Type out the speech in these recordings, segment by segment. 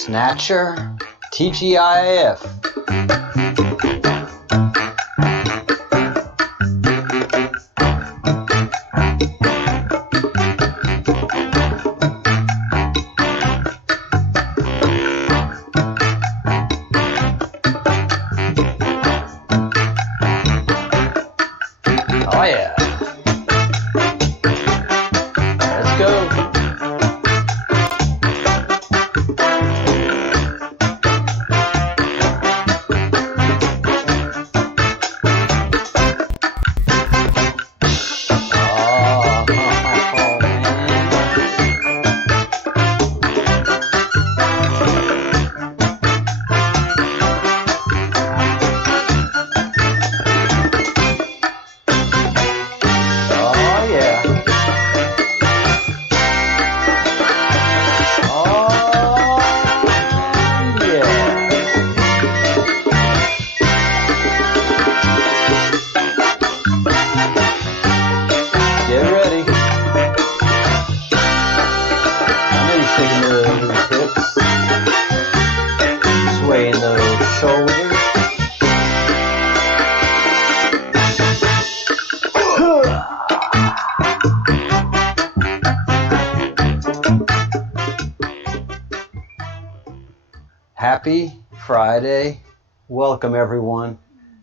Snatcher, TGIF. Oh yeah. Let's go. Happy Friday. Welcome everyone.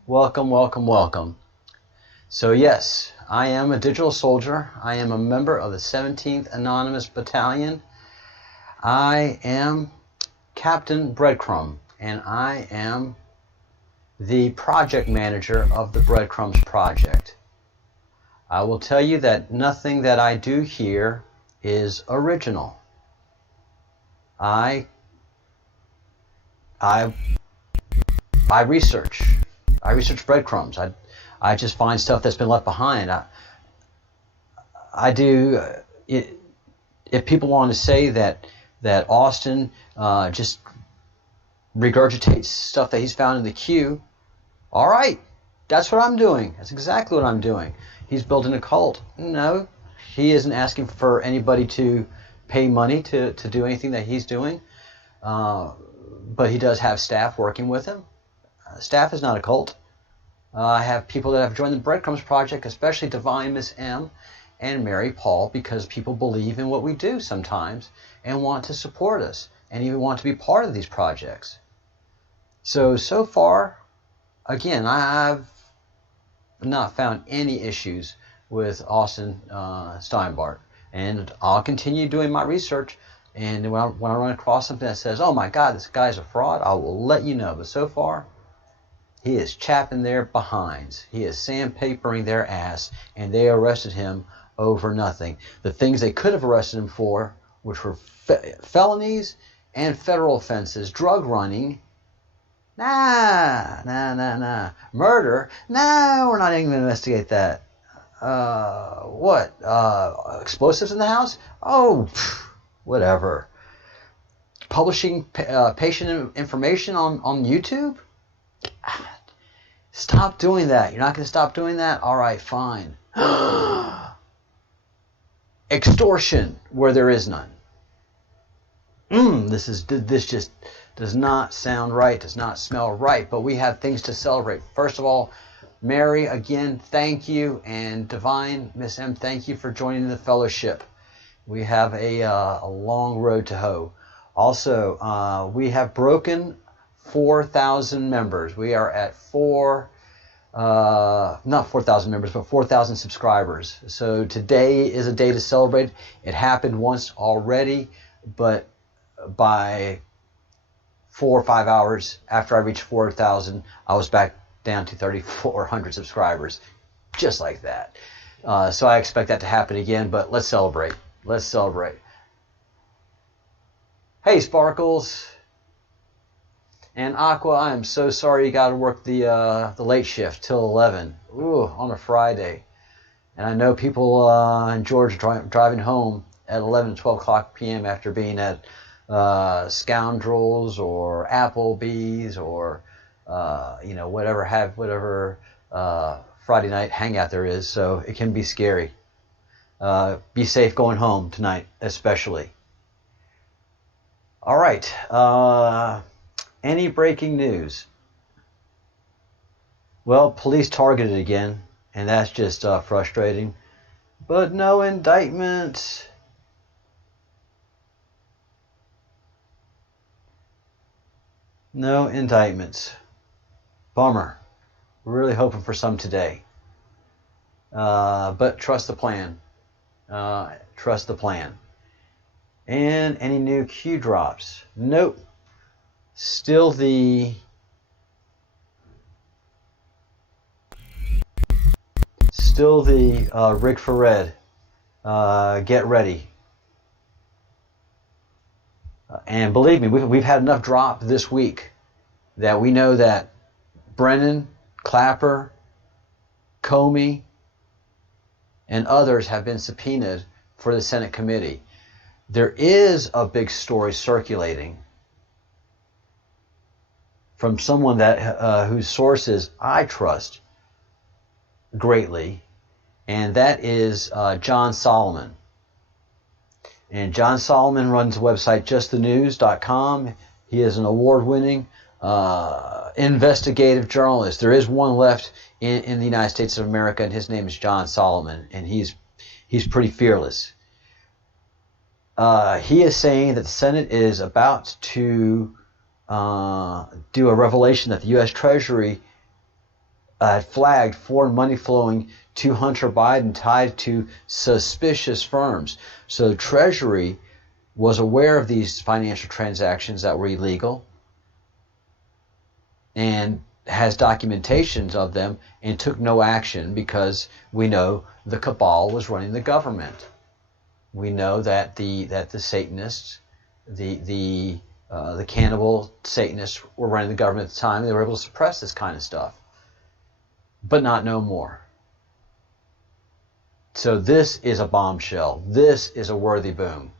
Welcome, welcome, welcome. So yes, I am a digital soldier. I am a member of the 17th Anonymous Battalion. I am Captain Breadcrumb, and I am the project manager of the Breadcrumbs project. I will tell you that nothing that I do here is original. I research. I research breadcrumbs. I just find stuff that's been left behind. I do. If people want to say that Austin just regurgitates stuff that he's found in the queue, all right, that's what I'm doing. That's exactly what I'm doing. He's building a cult. No, he isn't asking for anybody to pay money to do anything that he's doing. But he does have staff working with him. Staff is not a cult. I have people that have joined the Breadcrumbs project, especially Divine Miss M and Mary Paul, because people believe in what we do sometimes and want to support us and even want to be part of these projects. So far, again, I've not found any issues with Austin Steinbart, and I'll continue doing my research. And when I run across something that says, oh my God, this guy's a fraud, I will let you know. But so far, he is chapping their behinds. He is sandpapering their ass, and they arrested him over nothing. The things they could have arrested him for, which were felonies and federal offenses, drug running, nah. Murder, no, we're not even going to investigate that. Explosives in the house? Oh, whatever. Publishing patient information on YouTube? Stop doing that. You're not going to stop doing that? All right, fine. Extortion where there is none. This just does not sound right, does not smell right, but we have things to celebrate. First of all, Mary, again, thank you, and Divine Miss M, thank you for joining the fellowship. We have a long road to hoe. Also, we have broken 4,000 members. We are at not 4,000 members, but 4,000 subscribers. So today is a day to celebrate. It happened once already, but by 4 or 5 hours after I reached 4,000, I was back down to 3,400 subscribers, just like that. So I expect that to happen again, but let's celebrate. Let's celebrate. Hey, Sparkles and Aqua, I am so sorry you got to work the late shift till 11. Ooh, on a Friday. And I know people in Georgia driving home at 11 to 12 o'clock p.m. after being at Scoundrels or Applebee's or whatever Friday night hangout there is. So it can be scary. Be safe going home tonight, especially. All right. Any breaking news? Well, police targeted again, and that's just frustrating. But no indictments. No indictments. Bummer. We're really hoping for some today. But trust the plan. Trust the plan. And any new Q drops? Nope. Still the Rick for Red. Get ready. And believe me, we've had enough drop this week that we know that Brennan, Clapper, Comey, and others have been subpoenaed for the Senate committee. There is a big story circulating from someone that whose sources I trust greatly, and that is John Solomon. And John Solomon runs the website justthenews.com. He is an award-winning investigative journalist. There is one left in the United States of America, and his name is John Solomon, and he's pretty fearless. He is saying that the Senate is about to do a revelation that the U.S. Treasury flagged foreign money flowing to Hunter Biden tied to suspicious firms. So Treasury was aware of these financial transactions that were illegal and has documentations of them and took no action because we know the cabal was running the government. We know that the Satanists, the cannibal Satanists were running the government at the time. They were able to suppress this kind of stuff, but not no more. So this is a bombshell. This is a worthy boom.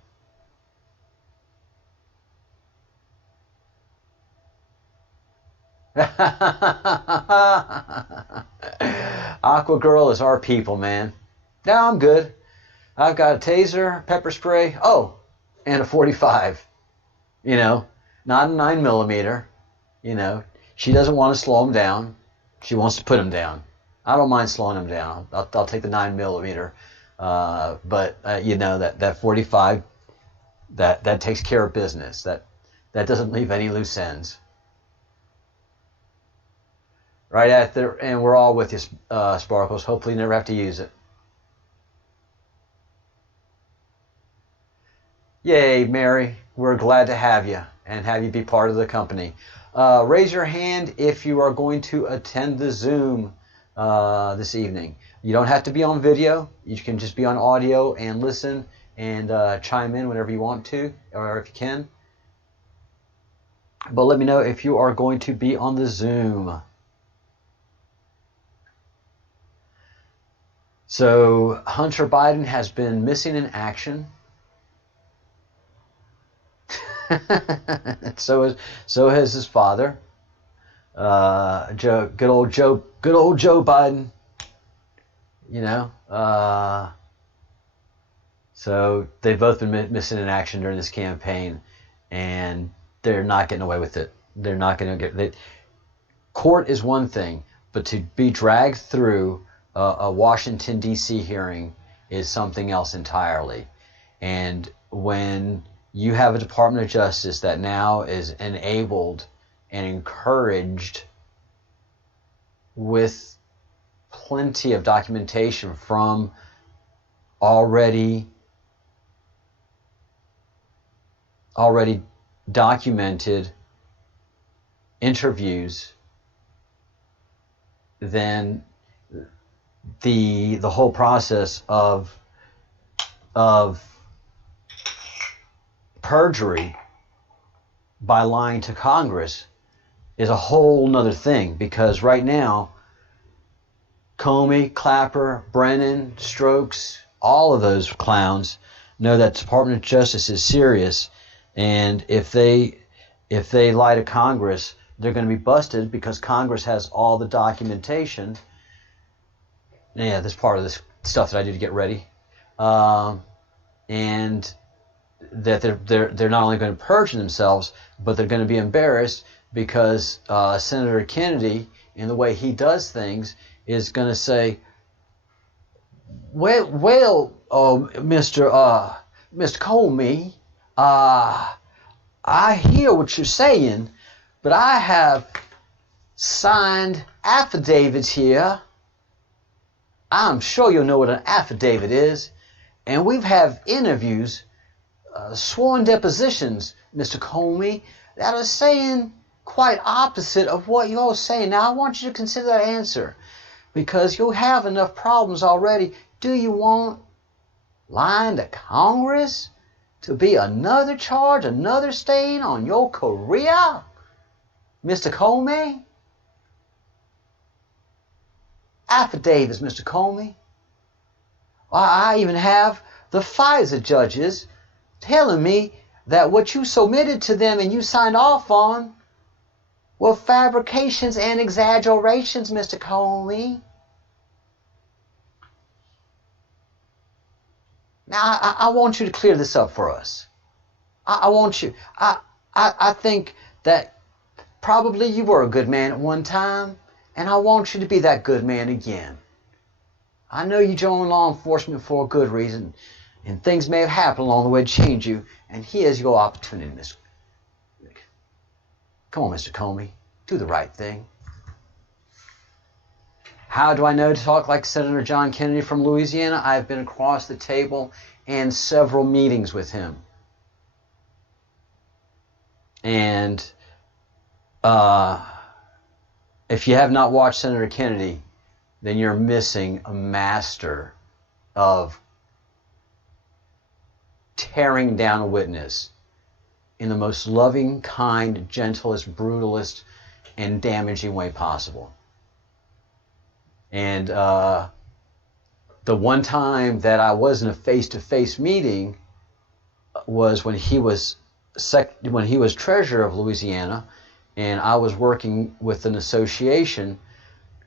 Aqua Girl is our people, man. Now I'm good. I've got a taser, pepper spray, and a 45. You know, not a 9mm. You know, she doesn't want to slow him down. She wants to put him down. I don't mind slowing him down. I'll take the 9mm. But you know, that 45, that takes care of business. That doesn't leave any loose ends. Right at there, and we're all with you, Sparkles. Hopefully you never have to use it. Yay, Mary. We're glad to have you and have you be part of the company. Raise your hand if you are going to attend the Zoom this evening. You don't have to be on video. You can just be on audio and listen and chime in whenever you want to, or if you can. But let me know if you are going to be on the Zoom. So Hunter Biden has been missing in action. so has his father, good old Joe Biden. You know, so they've both been missing in action during this campaign, and they're not getting away with it. They're not going to get. Court is one thing, but to be dragged through a Washington D.C. hearing is something else entirely. And when you have a Department of Justice that now is enabled and encouraged with plenty of documentation from already documented interviews, then the whole process of perjury by lying to Congress is a whole nother thing, because right now Comey, Clapper, Brennan, Strokes, all of those clowns know that the Department of Justice is serious, and if they lie to Congress, they're going to be busted because Congress has all the documentation. Yeah, this part of this stuff that I do to get ready, and that they're not only going to perjure themselves, but they're going to be embarrassed because Senator Kennedy, in the way he does things, is going to say, well, Mr. Comey, I hear what you're saying, but I have signed affidavits here. I'm sure you'll know what an affidavit is. And we've had interviews, sworn depositions, Mr. Comey, that are saying quite opposite of what you're saying. Now, I want you to consider that answer, because you'll have enough problems already. Do you want lying to Congress to be another charge, another stain on your career, Mr. Comey? Affidavits, Mr. Comey. I even have the FISA judges telling me that what you submitted to them and you signed off on were fabrications and exaggerations, Mr. Comey. Now, I want you to clear this up for us. I want you. I think that probably you were a good man at one time, and I want you to be that good man again. I know you joined law enforcement for a good reason, and things may have happened along the way to change you, and here's your opportunity, Mr. Come on, Mr. Comey, do the right thing. How do I know to talk like Senator John Kennedy from Louisiana? I've been across the table in several meetings with him. And if you have not watched Senator Kennedy, then you're missing a master of tearing down a witness in the most loving, kind, gentlest, brutalist, and damaging way possible. And the one time that I was in a face-to-face meeting was when he was treasurer of Louisiana, and I was working with an association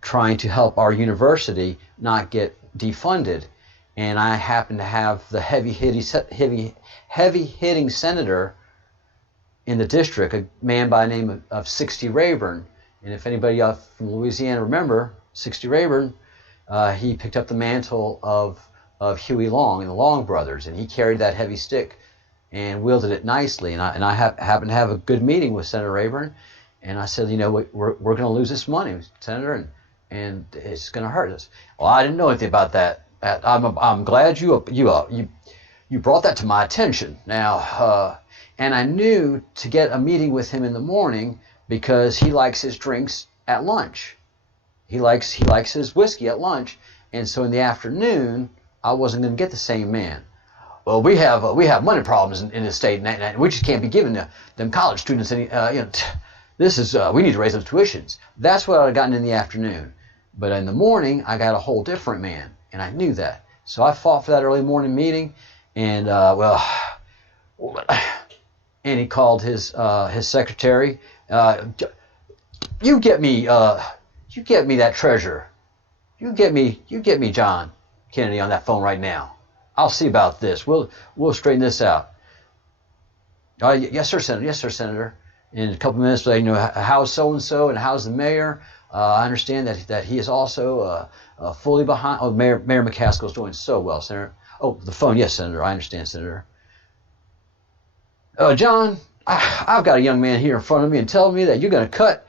trying to help our university not get defunded. And I happened to have the heavy-hitting senator in the district, a man by the name of 60 Rayburn. And if anybody from Louisiana remember 60 Rayburn, he picked up the mantle of Huey Long and the Long brothers, and he carried that heavy stick and wielded it nicely. And I happened to have a good meeting with Senator Rayburn, and I said, you know, we're going to lose this money, Senator, and it's going to hurt us. Well, I didn't know anything about that. I'm glad you brought that to my attention. Now, and I knew to get a meeting with him in the morning because he likes his drinks at lunch. He likes his whiskey at lunch, and so in the afternoon I wasn't going to get the same man. Well, we have money problems in this state, and we just can't be giving them college students any. This is we need to raise those tuitions. That's what I'd gotten in the afternoon, but in the morning I got a whole different man, and I knew that. So I fought for that early morning meeting, and and he called his secretary. You get me that treasurer. You get me John Kennedy on that phone right now. I'll see about this. We'll straighten this out. Yes, sir, Senator. Yes, sir, Senator. In a couple of minutes, how's so and so, and how's the mayor? I understand that he is also fully behind. Oh, Mayor McCaskill's doing so well, Senator. Oh, the phone. Yes, Senator. I understand, Senator. John, I've got a young man here in front of me and telling me that you're going to cut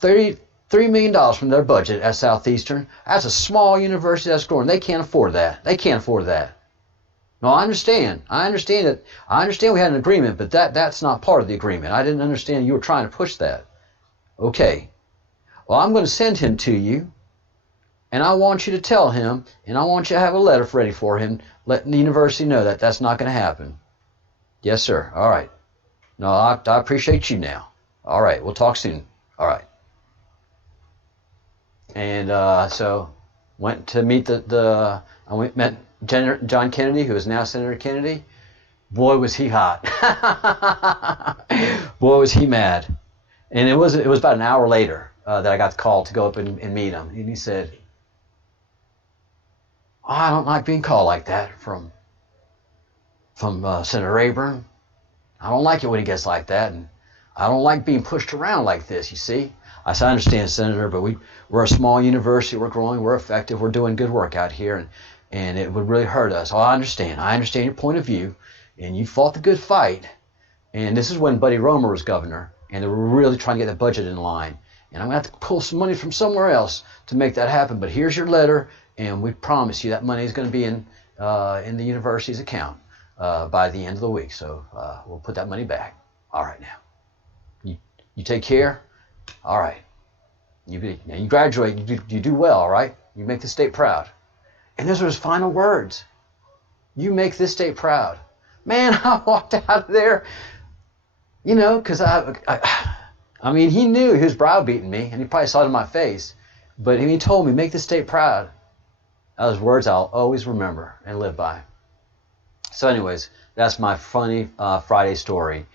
$3 million from their budget at Southeastern. That's a small university that's growing. They can't afford that. They can't afford that. No, I understand. I understand we had an agreement, but that's not part of the agreement. I didn't understand you were trying to push that. Okay. Well, I'm going to send him to you, and I want you to tell him, and I want you to have a letter ready for him, letting the university know that that's not going to happen. Yes, sir. All right. No, I appreciate you now. All right. We'll talk soon. All right. And so went to meet met John Kennedy, who is now Senator Kennedy. Boy, was he hot. Boy, was he mad. And it was about an hour later that I got the call to go up and meet him. And he said, I don't like being called like that from Senator Rayburn. I don't like it when he gets like that, and I don't like being pushed around like this, you see. I said, I understand, Senator, but we're a small university. We're growing. We're effective. We're doing good work out here, and it would really hurt us. Oh, I understand. I understand your point of view, and you fought the good fight. And this is when Buddy Roemer was governor, and they were really trying to get the budget in line. And I'm going to have to pull some money from somewhere else to make that happen. But here's your letter, and we promise you that money is going to be in the university's account by the end of the week. So we'll put that money back. All right, now. You take care. All right. You graduate. You do well, all right? You make the state proud. And those are his final words. You make this state proud. Man, I walked out of there, you know, because I mean, he knew he was browbeating me, and he probably saw it in my face. But he told me, make the state proud. Those words I'll always remember and live by. So anyways, that's my funny Friday story.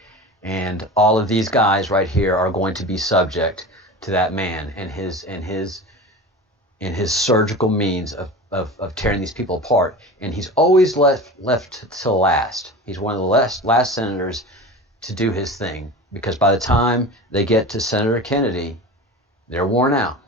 And all of these guys right here are going to be subject to that man and his surgical means of tearing these people apart. And he's always left to last. He's one of the last senators to do his thing, because by the time they get to Senator Kennedy, they're worn out.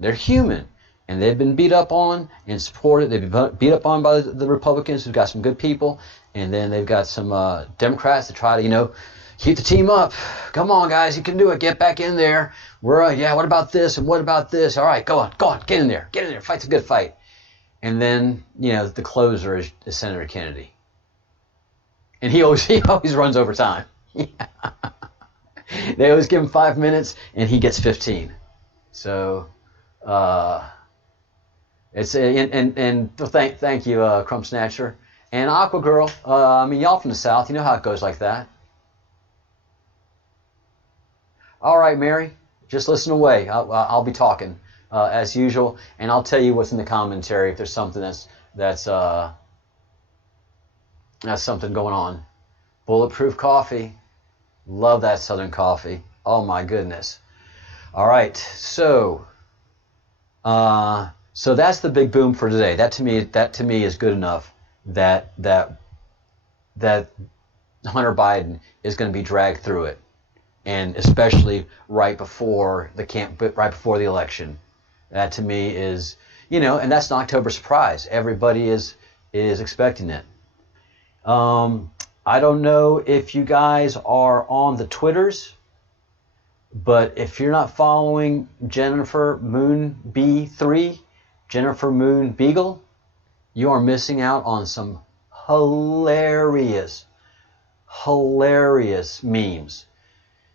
They're human, and they've been beat up on and supported. They've been beat up on by the Republicans, who've got some good people, and then they've got some Democrats that try to, you know, keep the team up. Come on, guys, you can do it. Get back in there. Yeah, what about this and what about this? All right, go on, get in there. Fight's a good fight. And then, you know, the closer is Senator Kennedy. And he always runs over time. They always give him 5 minutes, and he gets 15. So, it's thank you, Crumb Snatcher and Aqua Girl. I mean, y'all from the South, you know how it goes like that. All right, Mary, just listen away. I'll be talking as usual, and I'll tell you what's in the commentary if there's something that's something going on. Bulletproof coffee. Love that Southern coffee. Oh my goodness. All right, so that's the big boom for today. That to me is good enough that Hunter Biden is going to be dragged through it, and especially right before the election. That to me is, you know, and that's an October surprise. Everybody is expecting it. I don't know if you guys are on the Twitters, but if you're not following Jennifer Moon B3, Jennifer Moon Beagle, you are missing out on some hilarious memes.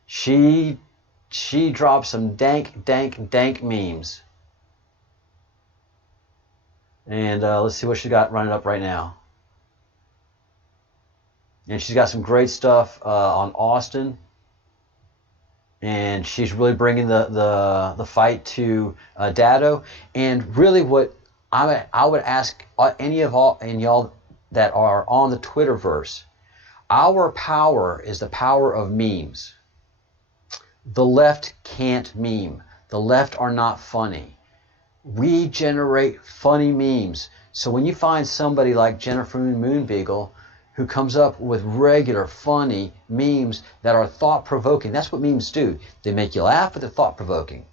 She dropped some dank memes. And let's see what she got running up right now. And she's got some great stuff on Austin. And she's really bringing the fight to Dado. And really what I would ask any of y'all that are on the Twitterverse, our power is the power of memes. The left can't meme. The left are not funny. We generate funny memes. So when you find somebody like Jennifer Moonbeagle who comes up with regular funny memes that are thought-provoking, that's what memes do. They make you laugh, but they're thought-provoking.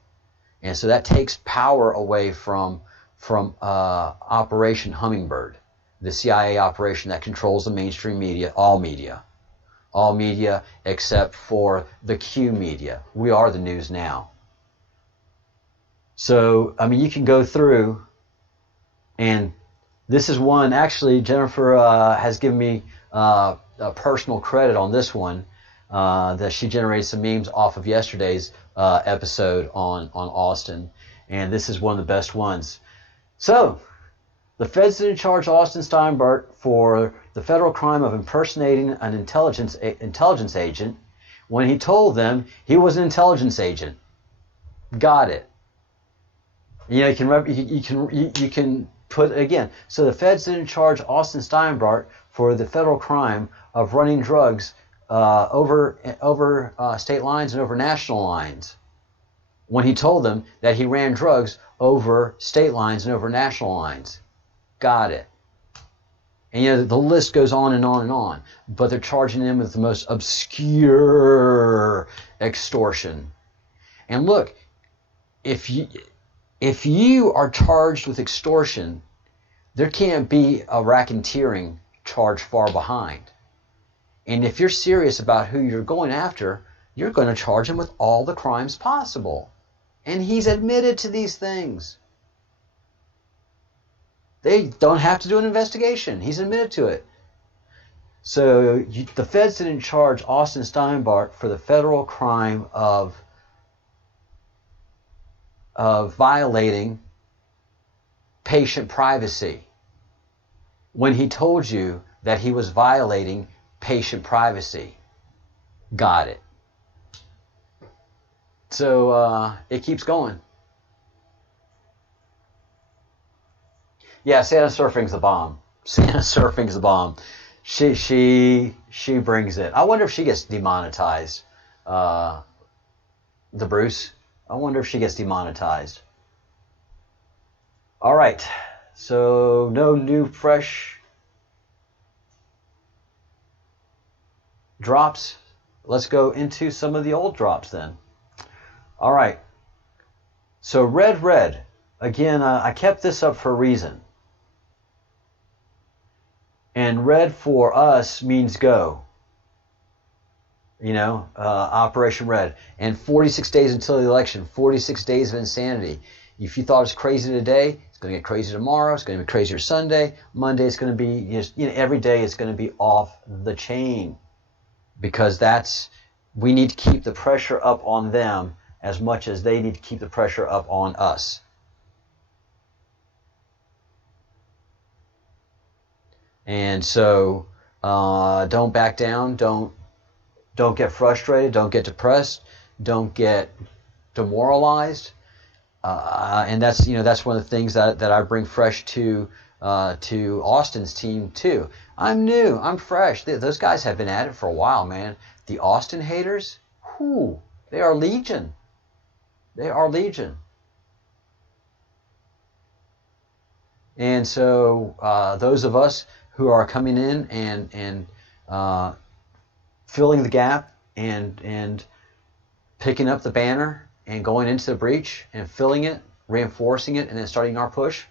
And so that takes power away from Operation Hummingbird, the CIA operation that controls the mainstream media, all media except for the Q media. We are the news now. So, I mean, you can go through, and this is one, actually, Jennifer has given me a personal credit on this one, that she generated some memes off of yesterday's episode on Austin, and this is one of the best ones. So, the feds didn't charge Austin Steinbart for the federal crime of impersonating an intelligence agent when he told them he was an intelligence agent. Got it. You know, you can put it again. So the feds didn't charge Austin Steinbart for the federal crime of running drugs over state lines and over national lines when he told them that he ran drugs over state lines and over national lines. Got it. And the list goes on and on and on. But they're charging them with the most obscure extortion. And look, if you are charged with extortion, there can't be a racketeering charge far behind. And if you're serious about who you're going after, you're going to charge him with all the crimes possible. And he's admitted to these things. They don't have to do an investigation. He's admitted to it. So the feds didn't charge Austin Steinbart for the federal crime of violating patient privacy when he told you that he was violating patient privacy. Got it. So it keeps going. Yeah, Santa Surfing's the bomb. Santa Surfing's the bomb. She brings it. I wonder if she gets demonetized. The Bruce. I wonder if she gets demonetized. All right. So no new fresh drops. Let's go into some of the old drops then. All right. So red. Again, I kept this up for a reason. And red for us means go. Operation Red. And 46 days until the election. 46 days of insanity. If you thought it was crazy today, it's going to get crazy tomorrow. It's going to be crazier Sunday. Monday it's going to be, every day it's going to be off the chain. Because we need to keep the pressure up on them as much as they need to keep the pressure up on us. And so don't back down. Don't get frustrated. Don't get depressed. Don't get demoralized. And that's one of the things that I bring fresh to Austin's team too. I'm new. I'm fresh. Those guys have been at it for a while, man. The Austin haters, they are legion. They are legion. And so those of us who are coming in and filling the gap and picking up the banner and going into the breach and filling it, reinforcing it, and then starting our push,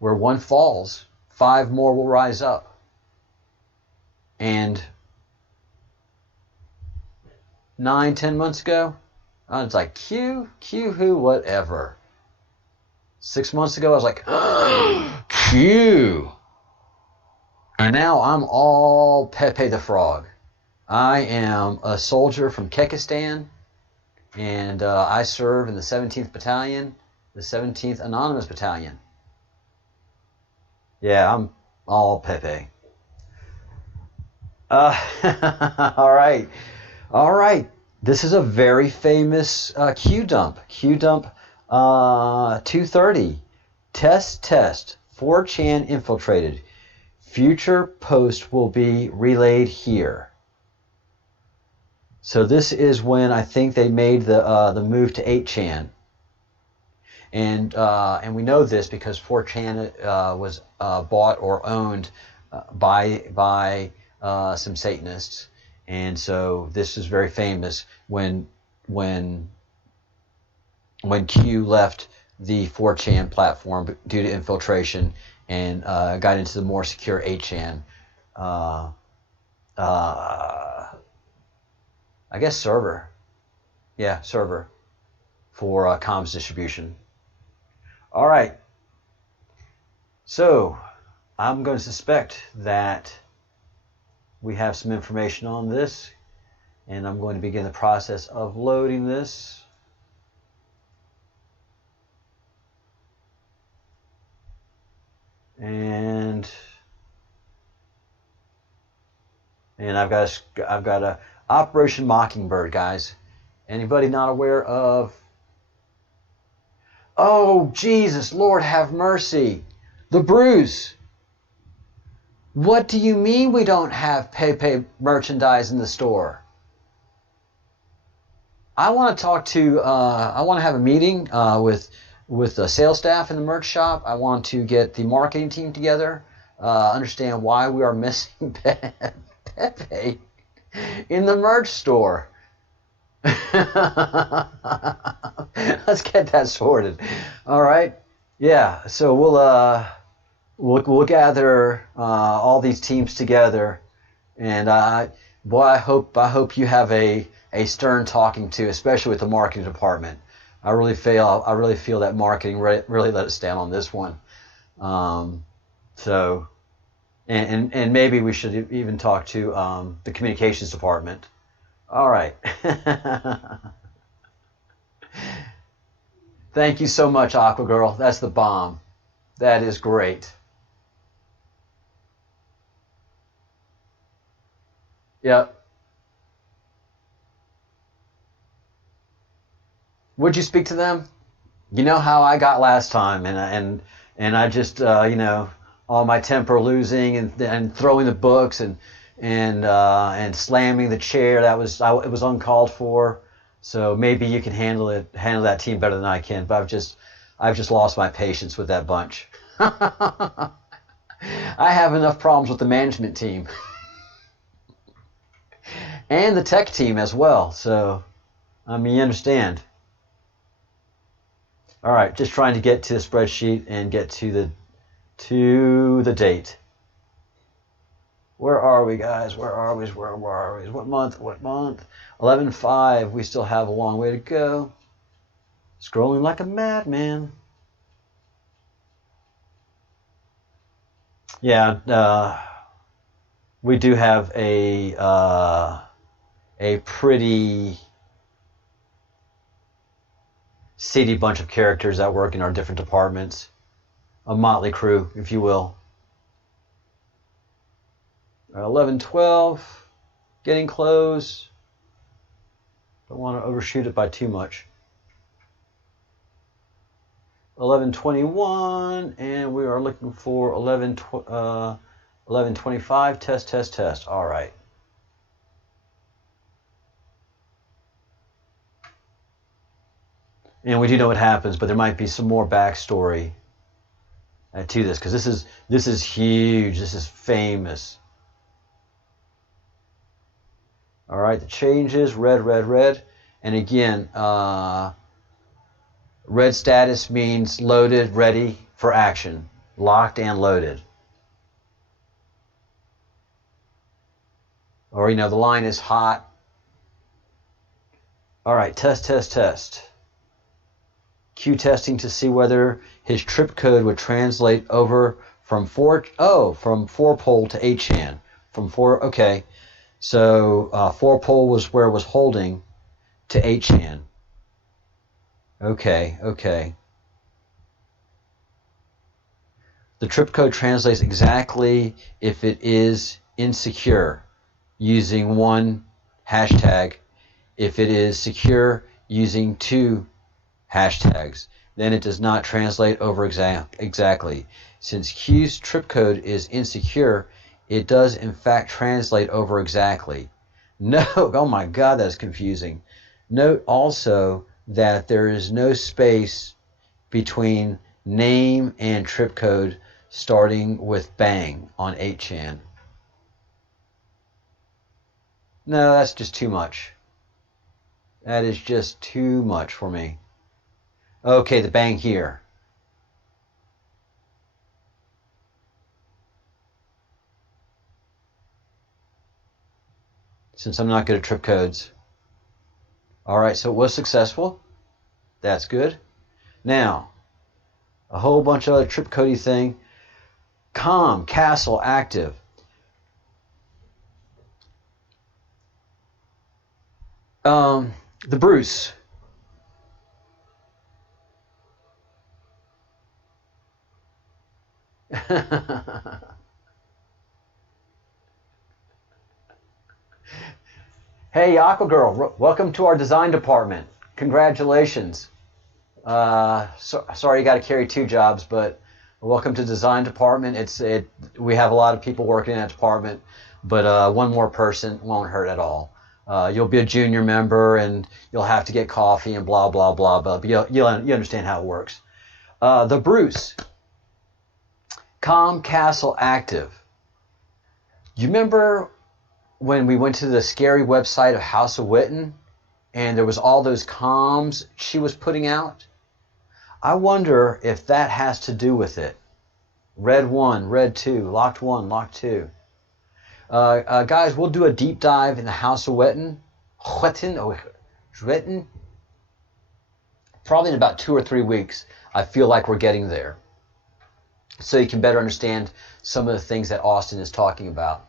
where one falls, 5 more will rise up. And 9-10 months ago, I was like, Q who, whatever. 6 months ago, I was like, Q. And now I'm all Pepe the Frog. I am a soldier from Kekistan, and I serve in the 17th Battalion, the 17th Anonymous Battalion. Yeah, I'm all Pepe. All right. This is a very famous Q dump. Q dump 230. Test. 4chan infiltrated. Future post will be relayed here. So this is when I think they made the move to 8chan. And we know this because 4chan was bought or owned by some Satanists, and so this is very famous when Q left the 4chan platform due to infiltration and got into the more secure 8chan. I guess server. Yeah, server for comms distribution. All right. So I'm going to suspect that we have some information on this, and I'm going to begin the process of loading this. And I've got a Operation Mockingbird, guys. Anybody not aware of? Oh, Jesus, Lord have mercy. The Bruce. What do you mean we don't have Pepe merchandise in the store? I want to talk to, I want to have a meeting with the sales staff in the merch shop. I want to get the marketing team together. understand why we are missing Pepe in the merch store. Let's get that sorted. All right. Yeah. So we'll gather all these teams together, and boy, I hope you have a stern talking to, especially with the marketing department. I really feel that marketing really let us down on this one. So, and maybe we should even talk to the communications department. All right. Thank you so much, Aqua Girl. That's the bomb. That is great. Yep. Would you speak to them? You know how I got last time, and I just all my temper losing and throwing the books and slamming the chair. It was uncalled for. So maybe you can handle that team better than I can. But I've just lost my patience with that bunch. I have enough problems with the management team and the tech team as well. So I mean, you understand. All right, just trying to get to the spreadsheet and get to the date. Where are we, guys? Where are we? What month? 11/5. We still have a long way to go. Scrolling like a madman. Yeah, we do have a pretty seedy bunch of characters that work in our different departments. A motley crew, if you will. 11/12, getting close. Don't want to overshoot it by too much. 11/21, and we are looking for 11/25. Test. All right. And we do know what happens, but there might be some more backstory to this, because this is huge. This is famous. All right, the changes, red. And again, red status means loaded, ready for action, locked and loaded. Or, the line is hot. All right, test. Q testing to see whether his trip code would translate over from 4 pole to 8chan. From 4, okay. So 4 pole was where it was holding to 8chan. Okay. The trip code translates exactly if it is insecure, using 1 hashtag. If it is secure, using 2 hashtags. Then it does not translate over exactly. Since Q's trip code is insecure, it does in fact translate over exactly. No, oh my God, that's confusing. Note also that there is no space between name and trip code starting with bang on 8chan. No, that's just too much. That is just too much for me. Okay, the bang here. Since I'm not good at trip codes. All right, so it was successful. That's good. Now, a whole bunch of other trip codey thing. Castle active. The Bruce. Hey, Aqua Girl, welcome to our design department. Congratulations. Sorry you got to carry 2 jobs, but welcome to design department. We have a lot of people working in that department, but 1 more person won't hurt at all. You'll be a junior member, and you'll have to get coffee and blah blah blah blah. But you understand how it works. The Bruce Castle active. You remember when we went to the scary website of House of Witten and there was all those comms she was putting out? I wonder if that has to do with it. Read 1, read 2, locked 1, locked 2. Guys, we'll do a deep dive in the House of Witten. Witten. Probably in about 2 or 3 weeks. I feel like we're getting there. So you can better understand some of the things that Austin is talking about.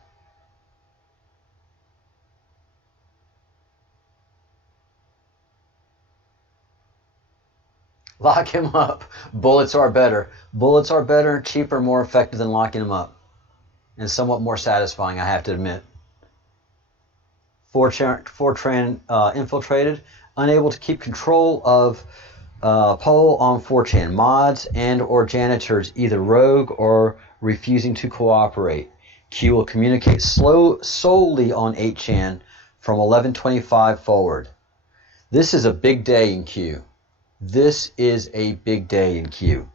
Lock him up. Bullets are better. Bullets are better, cheaper, more effective than locking him up. And somewhat more satisfying, I have to admit. Fortran infiltrated, unable to keep control of poll on 4chan. Mods and or janitors either rogue or refusing to cooperate. Q will communicate solely on 8chan from 11:25 forward. This is a big day in Q. This is a big day in Q.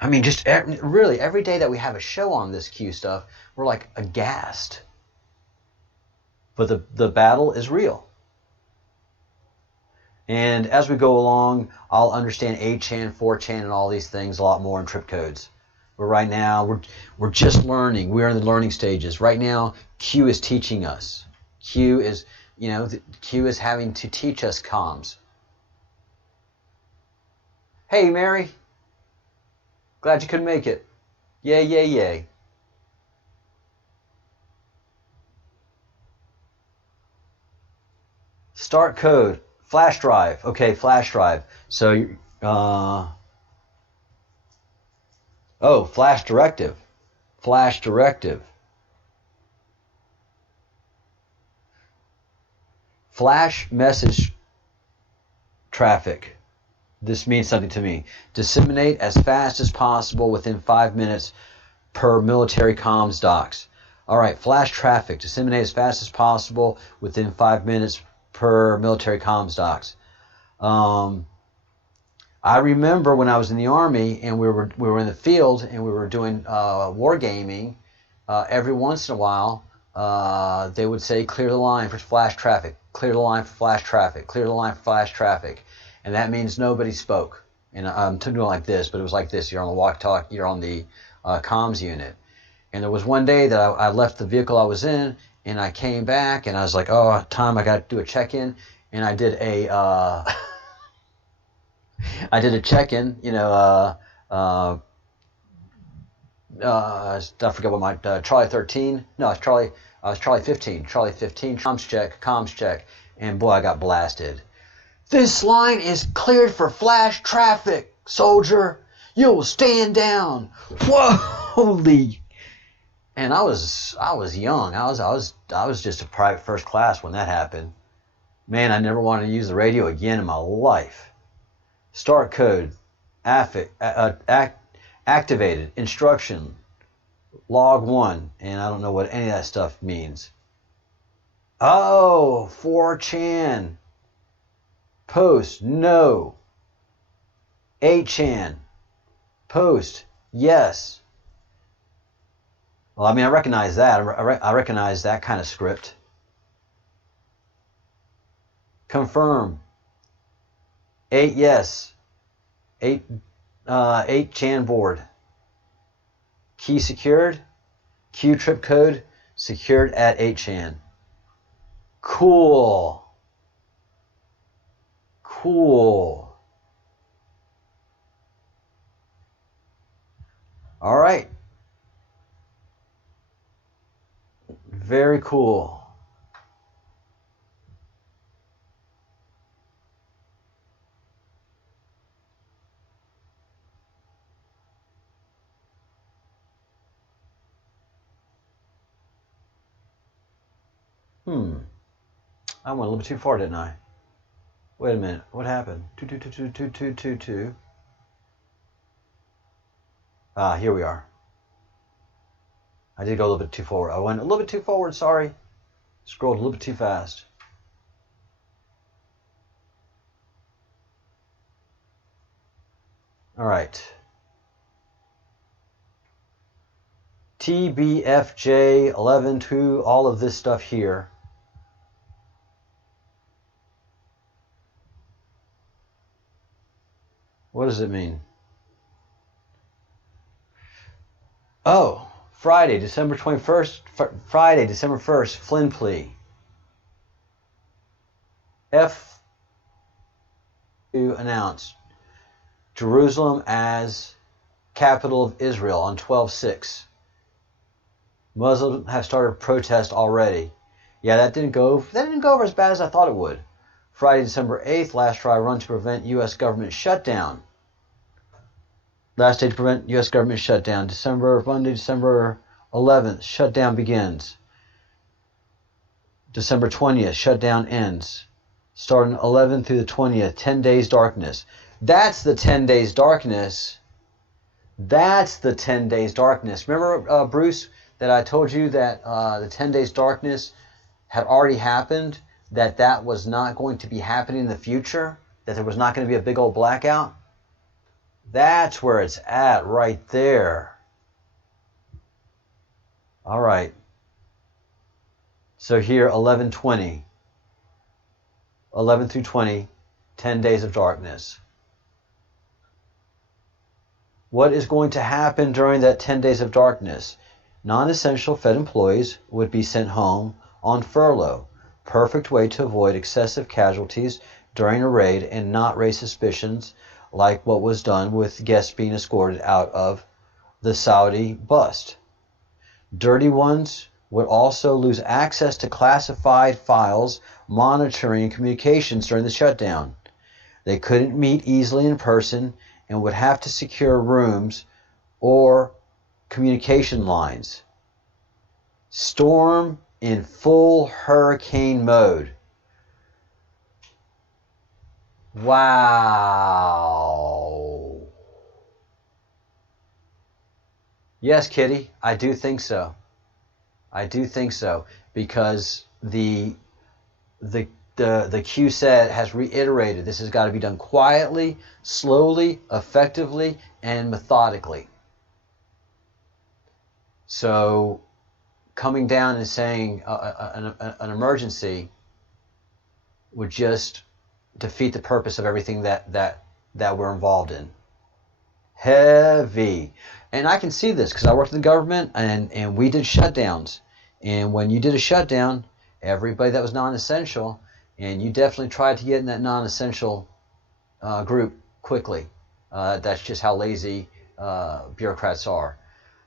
I mean, just really every day that we have a show on this Q stuff, we're like aghast. But the battle is real. And as we go along, I'll understand 8chan, 4chan, and all these things a lot more in trip codes. But right now, we're just learning. We're in the learning stages. Right now, Q is teaching us. Q is having to teach us comms. Hey, Mary. Glad you couldn't make it. Yay, yay, yay. Start code. Flash drive. Okay, flash drive. So, flash directive. Flash directive. Flash message traffic. This means something to me. Disseminate as fast as possible within 5 minutes per military comms docs. All right, flash traffic. Disseminate as fast as possible within 5 minutes per military comms docs. I remember when I was in the Army and we were in the field and we were doing wargaming. Every once in a while, they would say, clear the line for flash traffic. Clear the line for flash traffic. Clear the line for flash traffic. And that means nobody spoke. And I'm doing it like this, but it was like this. You're on the walk-talk, you're on the comms unit. And there was one day that I left the vehicle I was in, and I came back, and I was like, oh, time, I got to do a check-in. And I did a check-in, I forget what my, Charlie 13, no, I was Charlie 15, comms check, and boy, I got blasted. This line is cleared for flash traffic, soldier. You will stand down. Whoa, holy! And I was young. I was just a private first class when that happened. Man, I never wanted to use the radio again in my life. Start code, activated, instruction, log 1, and I don't know what any of that stuff means. Oh, 4chan. Post, no. 8chan. Post, yes. Well, I mean, I recognize that. I recognize that kind of script. Confirm. 8, yes. 8chan board. Key secured. Q trip code secured at 8chan. Cool. Cool. All right. Very cool. I went a little bit too far, didn't I? Wait a minute. What happened? 2. Ah, here we are. I did go a little bit too forward. I went a little bit too forward, sorry. Scrolled a little bit too fast. All right. TBFJ 11-2, all of this stuff here. What does it mean? Oh, Friday, December 21st, Friday, December 1st, Flynn plea. F2 announced Jerusalem as capital of Israel on 12/6. Muslims have started protest already. Yeah, that didn't go over as bad as I thought it would. Friday, December 8th, last try run to prevent U.S. government shutdown. Last day to prevent U.S. government shutdown. Monday, December 11th, shutdown begins. December 20th, shutdown ends. Starting 11th through the 20th, 10 days darkness. That's the 10 days darkness. That's the 10 days darkness. Remember, Bruce, that I told you that the 10 days darkness had already happened, that was not going to be happening in the future, that there was not going to be a big old blackout? That's where it's at right there. All right. So here, 11/20. 11 through 20, 10 days of darkness. What is going to happen during that 10 days of darkness? Non-essential Fed employees would be sent home on furlough. Perfect way to avoid excessive casualties during a raid and not raise suspicions like what was done with guests being escorted out of the Saudi bust. Dirty ones would also lose access to classified files monitoring communications during the shutdown. They couldn't meet easily in person and would have to secure rooms or communication lines. Storm in full hurricane mode. Wow. Yes, Kitty, I do think so. I do think so, because the Q set has reiterated this has got to be done quietly, slowly, effectively, and methodically. So coming down and saying an emergency would just defeat the purpose of everything that we're involved in. Heavy. And I can see this because I worked in the government and we did shutdowns. And when you did a shutdown, everybody that was non-essential, and you definitely tried to get in that non-essential group quickly. That's just how lazy bureaucrats are.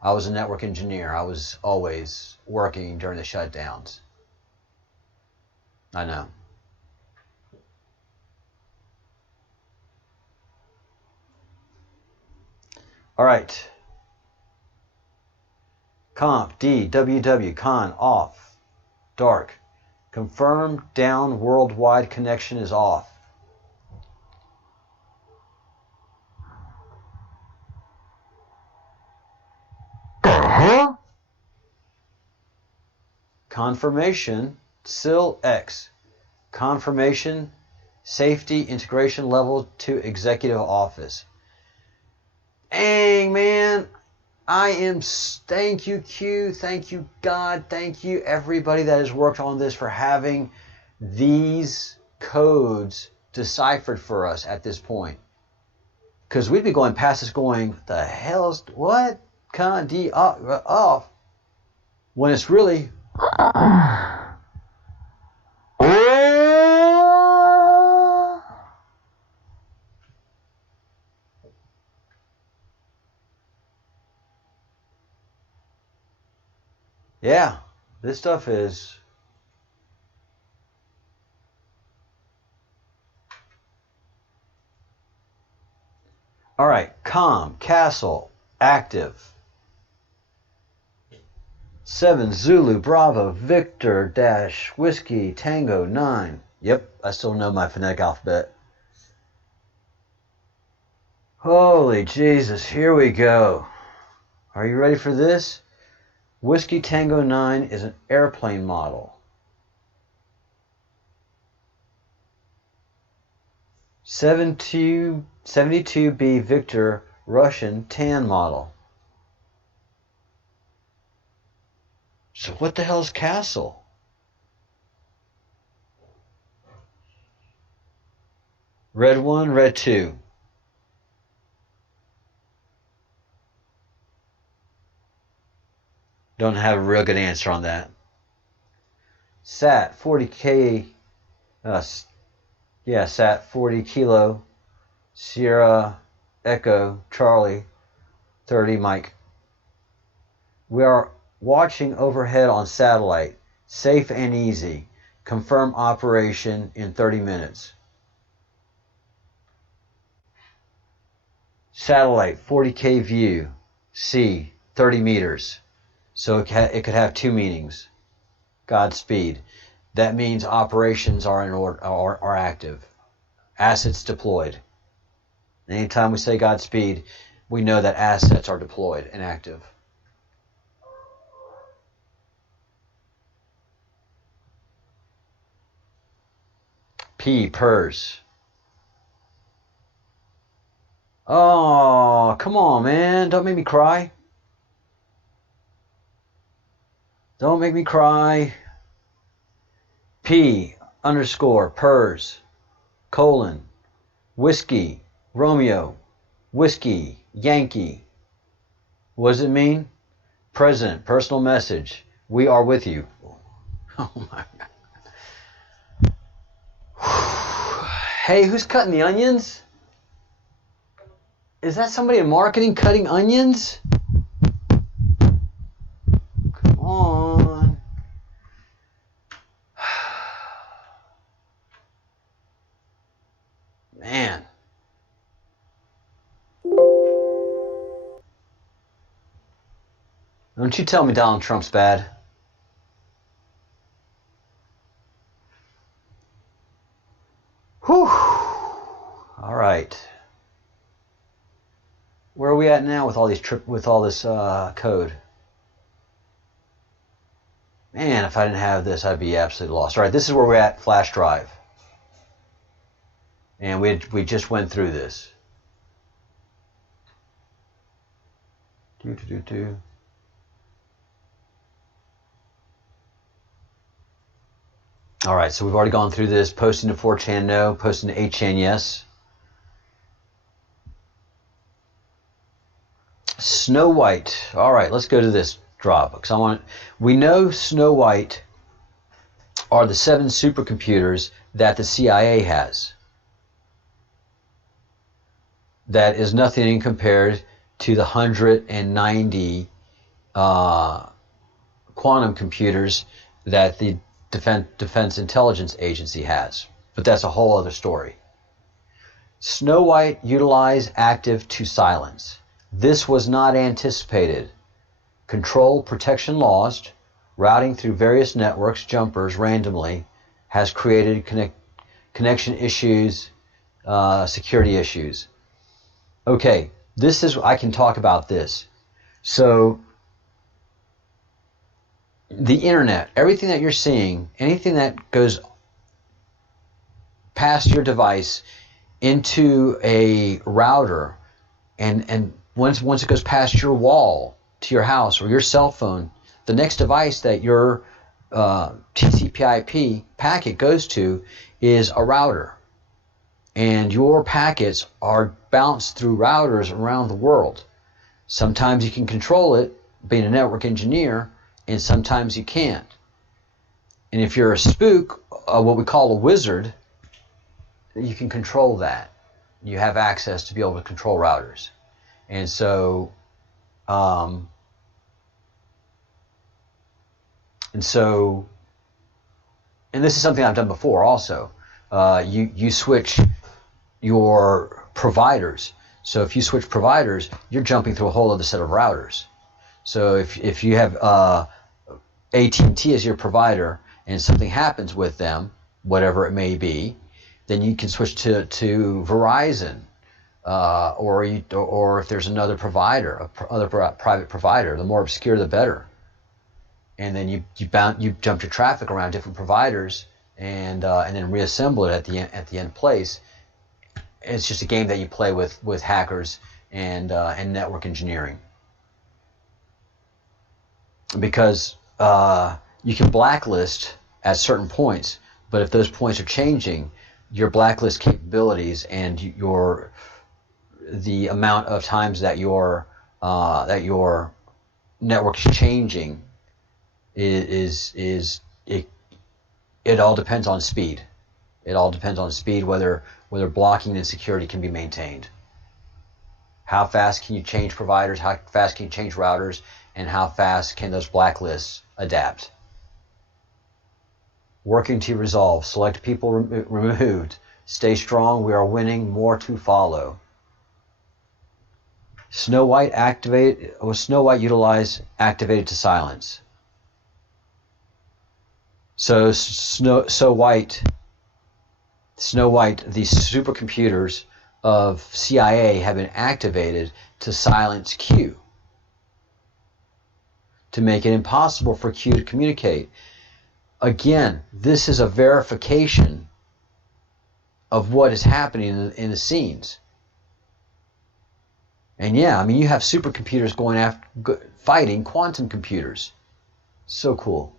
I was a network engineer. I was always working during the shutdowns. I know. All right. Comp D WW con off. Dark. Confirm down worldwide connection is off. Confirmation SIL X. Confirmation safety integration level to executive office. Dang, man. Thank you, Q, thank you, God, thank you, everybody that has worked on this for having these codes deciphered for us at this point. Because we'd be going past this going, the hell's, what? Con D off. When it's really... Yeah, this stuff is... All right, calm, castle, active. 7 Zulu Bravo Victor dash Whiskey Tango 9. Yep, I still know my phonetic alphabet. Holy Jesus, here we go. Are you ready for this? Whiskey Tango 9 is an airplane model. 72B Victor Russian tan model. So what the hell is castle? Red 1, red 2. Don't have a real good answer on that. Sat 40K. Sat 40 Kilo. Sierra Echo Charlie 30 Mike. We are watching overhead on satellite. Safe and easy. Confirm operation in 30 minutes. Satellite 40K view. C 30 meters. So it could have two meanings. Godspeed. That means operations are in order, are active. Assets deployed. Anytime we say Godspeed, we know that assets are deployed and active. P, purrs. Oh, come on, man. Don't make me cry. Don't make me cry. P, underscore, purrs, colon, whiskey, Romeo, whiskey, Yankee. What does it mean? Present, personal message. We are with you. Oh my God. Hey, who's cutting the onions? Is that somebody in marketing cutting onions? Come on. Man. Don't you tell me Donald Trump's bad. Whew. All right. Where are we at now with all these this code? Man, if I didn't have this, I'd be absolutely lost. All right, this is where we're at. Flash drive, and we just went through this. All right, so we've already gone through this. Posting to 4chan, no. Posting to 8chan, yes. Snow White. All right, let's go to this drop because we know Snow White are the 7 supercomputers that the CIA has. That is nothing compared to the 190 quantum computers that the Defense Intelligence Agency has. But that's a whole other story. Snow White utilized active to silence. This was not anticipated. Control protection lost, routing through various networks, jumpers randomly, has created connection issues, security issues. Okay, I can talk about this. So, the internet, everything that you're seeing, anything that goes past your device into a router, and once it goes past your wall to your house or your cell phone, the next device that your TCP/IP packet goes to is a router. And your packets are bounced through routers around the world. Sometimes you can control it, being a network engineer, and sometimes you can't. And if you're a spook, what we call a wizard, you can control that. You have access to be able to control routers. And so, and this is something I've done before also. You switch your providers. So if you switch providers, you're jumping through a whole other set of routers. So if you have AT&T as your provider and something happens with them, whatever it may be, then you can switch to Verizon, or if there's another provider, other private provider, the more obscure the better. And then you jump your traffic around different providers and then reassemble it at the end place. It's just a game that you play with hackers and network engineering. Because you can blacklist at certain points, but if those points are changing, your blacklist capabilities and the amount of times that your network is changing it all depends on speed. It all depends on speed, whether blocking and security can be maintained. How fast can you change providers? How fast can you change routers? And how fast can those blacklists adapt? Working to resolve. Select people removed. Stay strong. We are winning. More to follow. Snow White utilize activated to silence. So Snow White, these supercomputers of CIA have been activated to silence Q, to make it impossible for Q to communicate. Again, this is a verification of what is happening in the scenes. And yeah, I mean, you have supercomputers going after fighting quantum computers. So cool.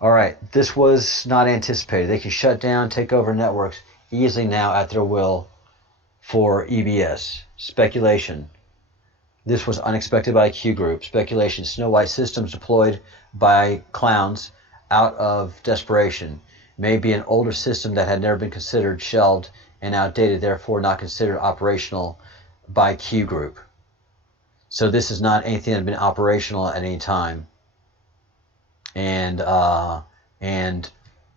All right, this was not anticipated. They can shut down, take over networks easily now at their will for EBS. Speculation. This was unexpected by Q Group. Speculation. Snow White systems deployed by clowns out of desperation. May be an older system that had never been considered shelved and outdated, therefore not considered operational by Q Group. So this is not anything that had been operational at any time. And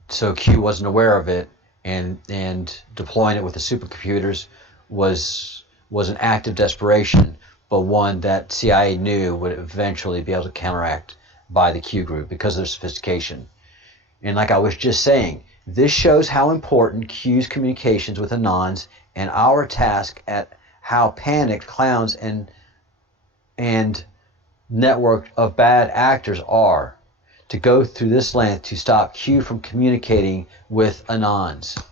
so Q wasn't aware of it, and deploying it with the supercomputers was an act of desperation, but one that CIA knew would eventually be able to counteract by the Q Group because of their sophistication. And like I was just saying, this shows how important Q's communications with Anons and our task at how panicked clowns and network of bad actors are to go through this length to stop Q from communicating with Anons.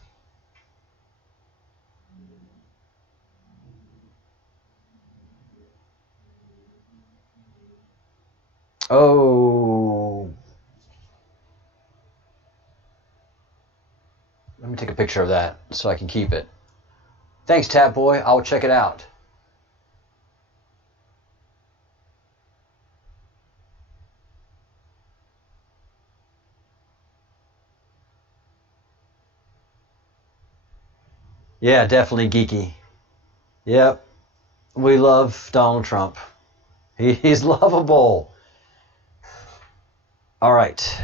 Oh, let me take a picture of that so I can keep it. Thanks, Tat Boy. I'll check it out. Yeah, definitely geeky. Yep. We love Donald Trump. He's lovable. All right.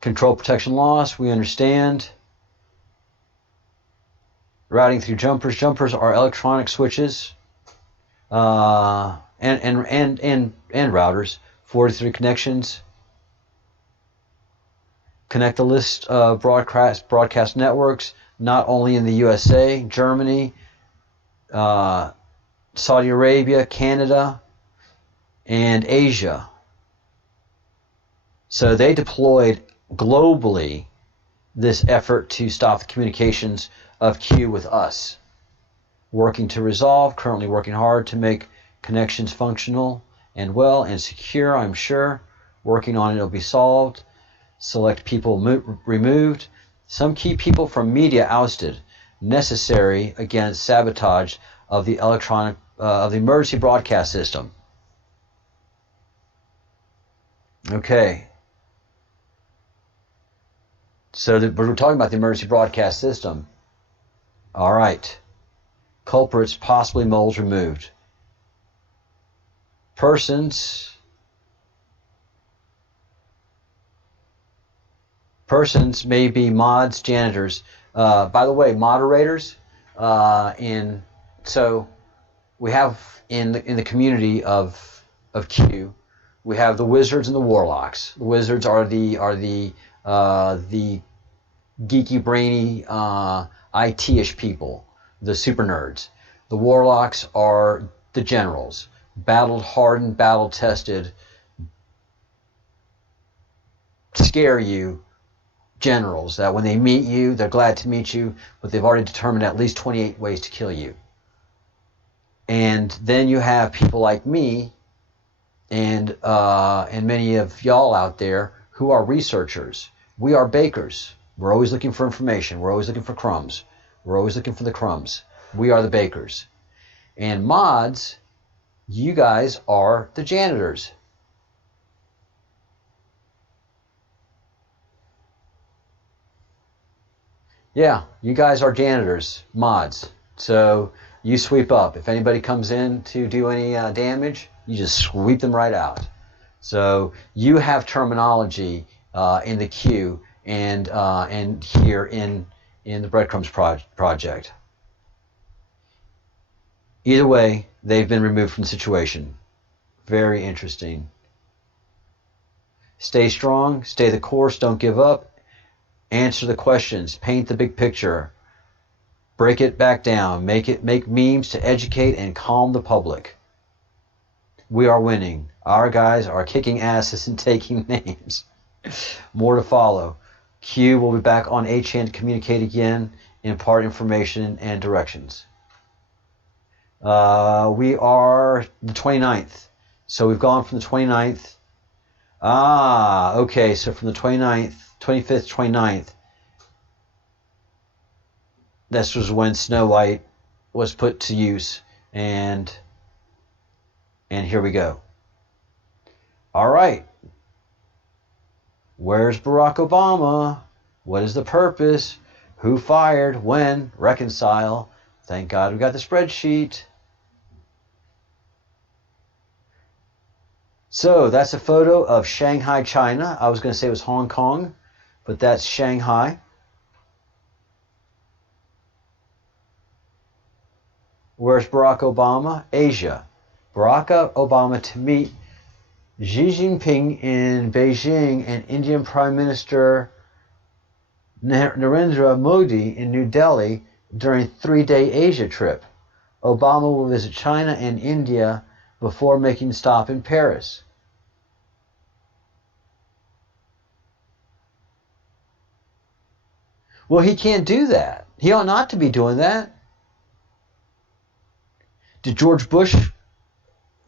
Control protection loss, we understand. Routing through jumpers. Jumpers are electronic switches and routers. 43 connections. Connect a list of broadcast networks, not only in the USA, Germany, Saudi Arabia, Canada, and Asia. So they deployed globally this effort to stop the communications of Q with us. Working to resolve, currently working hard to make connections functional and well and secure, I'm sure. Working on it, it'll be solved. Select people removed. Some key people from media ousted. Necessary against sabotage of the of the emergency broadcast system. Okay. So we're talking about the emergency broadcast system. All right. Culprits, possibly moles removed. Persons may be mods, janitors. By the way, moderators. So we have in the community of Q, we have the wizards and the warlocks. The wizards are the geeky, brainy, IT-ish people, the super nerds. The warlocks are the generals, battle-hardened, battle-tested, scare you, generals that when they meet you, they're glad to meet you, but they've already determined at least 28 ways to kill you. And then you have people like me and many of y'all out there who are researchers. We are bakers. We're always looking for information. We're always looking for crumbs. We're always looking for the crumbs. We are the bakers. And mods, you guys are the janitors. Yeah, you guys are janitors, mods. So you sweep up. If anybody comes in to do any damage, you just sweep them right out. So you have terminology in the queue and here in the Breadcrumbs project. Either way, they've been removed from the situation. Very interesting. Stay strong, stay the course, don't give up. Answer the questions, paint the big picture, break it back down, make memes to educate and calm the public. We are winning. Our guys are kicking asses and taking names. More to follow. Q will be back on HN to communicate again, impart information and directions. We are the 29th. So we've gone from the 29th. Okay, so from the 29th, 25th, 29th, this was when Snow White was put to use, and here we go. All right. Where's Barack Obama? What is the purpose? Who fired? When? Reconcile. Thank God we got the spreadsheet. So that's a photo of Shanghai, China. I was going to say it was Hong Kong, but that's Shanghai. Where's Barack Obama? Asia. Barack Obama to meet Xi Jinping in Beijing and Indian Prime Minister Narendra Modi in New Delhi during a 3-day Asia trip. Obama will visit China and India before making a stop in Paris. Well, he can't do that. He ought not to be doing that. Did George Bush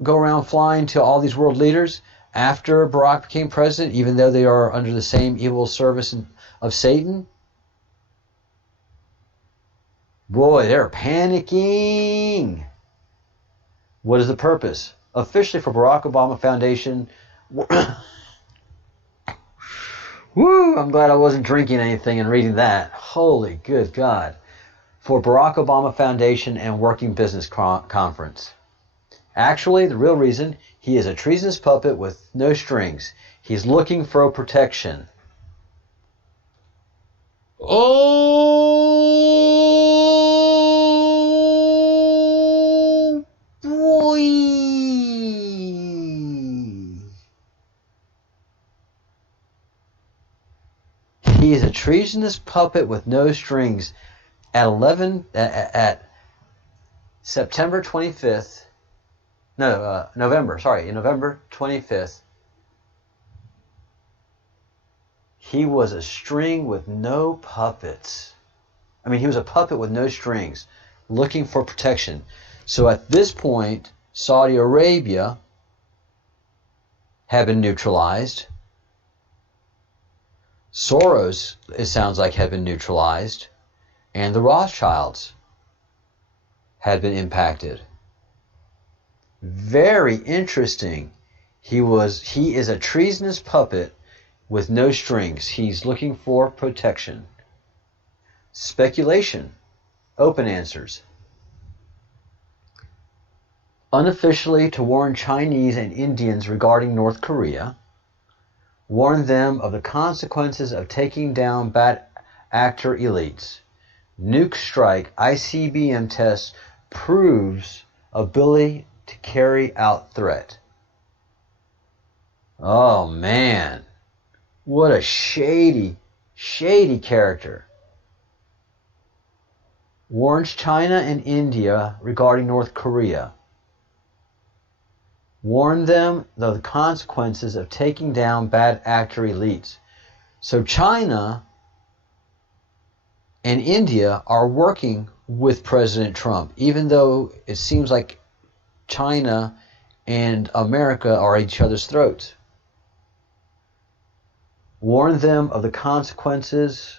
go around flying to all these world leaders after Barack became president, even though they are under the same evil service of Satan? Boy, they're panicking. What is the purpose? Officially for Barack Obama Foundation. Woo! I'm glad I wasn't drinking anything and reading that. Holy good God. For Barack Obama Foundation and Working Business Conference. Actually, the real reason, he is a treasonous puppet with no strings. He's looking for protection. Oh, boy. He is a treasonous puppet with no strings. At September 25th, November 25th, he was a string with no puppets. I mean, he was a puppet with no strings, looking for protection. So at this point, Saudi Arabia had been neutralized. Soros, it sounds like, had been neutralized. And the Rothschilds had been impacted. Very interesting. He is a treasonous puppet with no strings. He's looking for protection. Speculation. Open answers. Unofficially to warn Chinese and Indians regarding North Korea. Warn them of the consequences of taking down bad actor elites. Nuke strike ICBM test proves ability to carry out threat. Oh man, what a shady character. Warns China and India regarding North Korea. Warn them of the consequences of taking down bad actor elites. So China and India are working with President Trump, even though it seems like China and America are at each other's throats. Warn them of the consequences.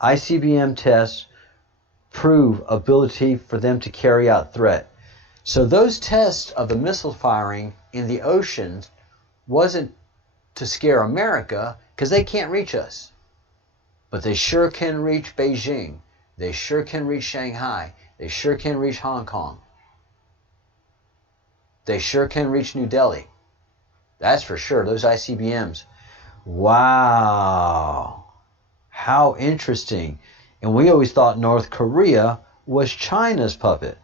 ICBM tests prove ability for them to carry out threat. So those tests of the missile firing in the oceans wasn't to scare America, because they can't reach us. But they sure can reach Beijing. They sure can reach Shanghai. They sure can reach Hong Kong. They sure can reach New Delhi. That's for sure, those ICBMs. Wow. How interesting. And we always thought North Korea was China's puppet.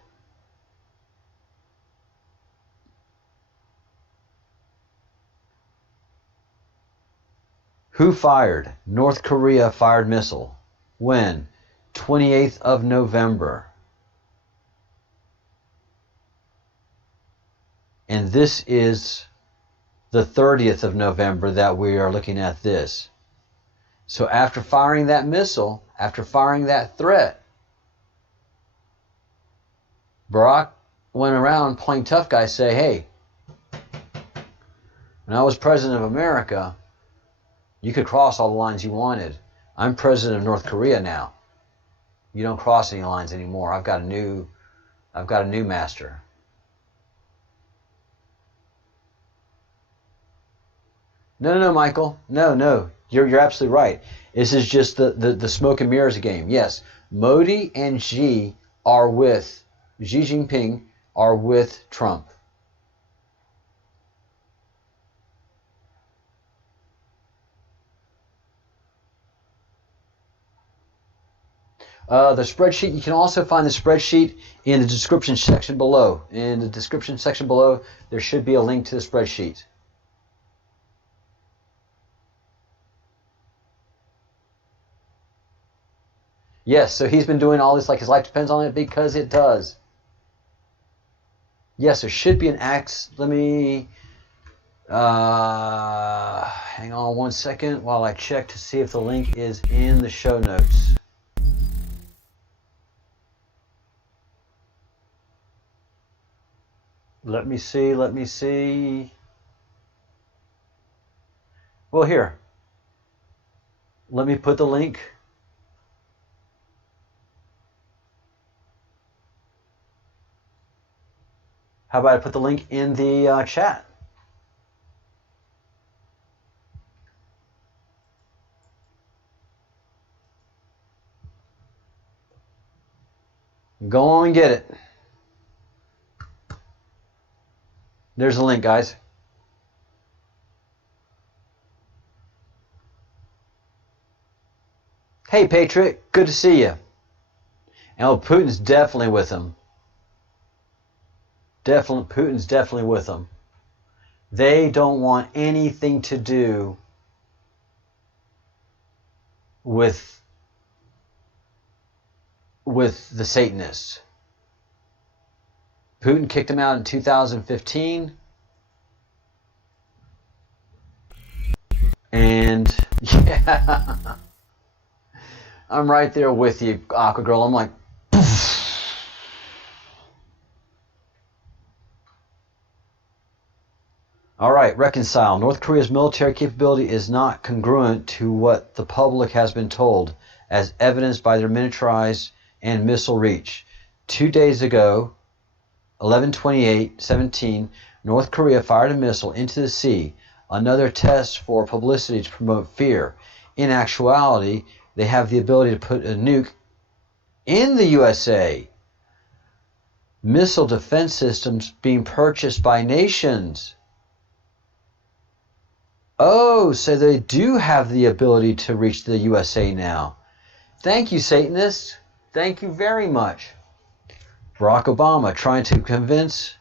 Who fired? North Korea fired missile. When? 28th of November. And this is the 30th of November that we are looking at this. So after firing that missile, after firing that threat, Barack went around playing tough guy, say, hey, when I was president of America, you could cross all the lines you wanted. I'm president of North Korea now. You don't cross any lines anymore. I've got a new master. No, Michael. No. You're absolutely right. This is just the smoke and mirrors game. Yes, Modi and Xi Jinping are with Trump. The spreadsheet, you can also find the spreadsheet in the description section below. In the description section below, there should be a link to the spreadsheet. Yes, so he's been doing all this like his life depends on it, because it does. Yes, there should be an axe. Let me hang on one second while I check to see if the link is in the show notes. Let me see. Well, here. Let me put the link. How about I put the link in the chat? Go on and get it. There's the link, guys. Hey, Patriot. Good to see you. And Putin's definitely with him. Putin's definitely with them. They don't want anything to do with the Satanists. Putin kicked him out in 2015. And yeah, I'm right there with you, Aqua Girl. I'm like, all right, reconcile. North Korea's military capability is not congruent to what the public has been told, as evidenced by their miniaturized and missile reach. 2 days ago, 11/28/17, North Korea fired a missile into the sea, another test for publicity to promote fear. In actuality, they have the ability to put a nuke in the USA. Missile defense systems being purchased by nations. Oh, so they do have the ability to reach the USA now. Thank you, Satanists. Thank you very much. Barack Obama trying to convince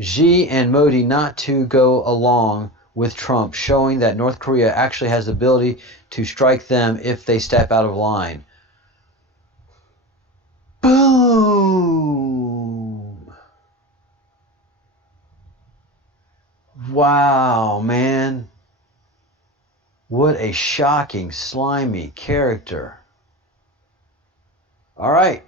Xi and Modi not to go along with Trump, showing that North Korea actually has the ability to strike them if they step out of line. Boom! Wow, man. What a shocking, slimy character. All right.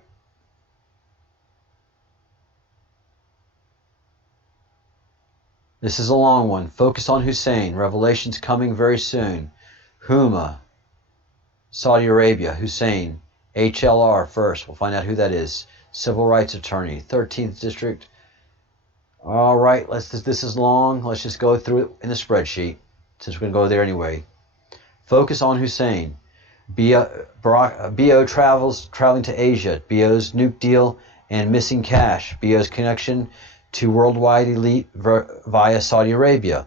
This is a long one. Focus on Hussein. Revelations coming very soon. Huma, Saudi Arabia. Hussein, HLR first. We'll find out who that is. Civil rights attorney, 13th District. All right, this is long. Let's just go through it in the spreadsheet, since we're going to go there anyway. Focus on Hussein. BO traveling to Asia. BO's nuke deal and missing cash. BO's connection to worldwide elite via Saudi Arabia.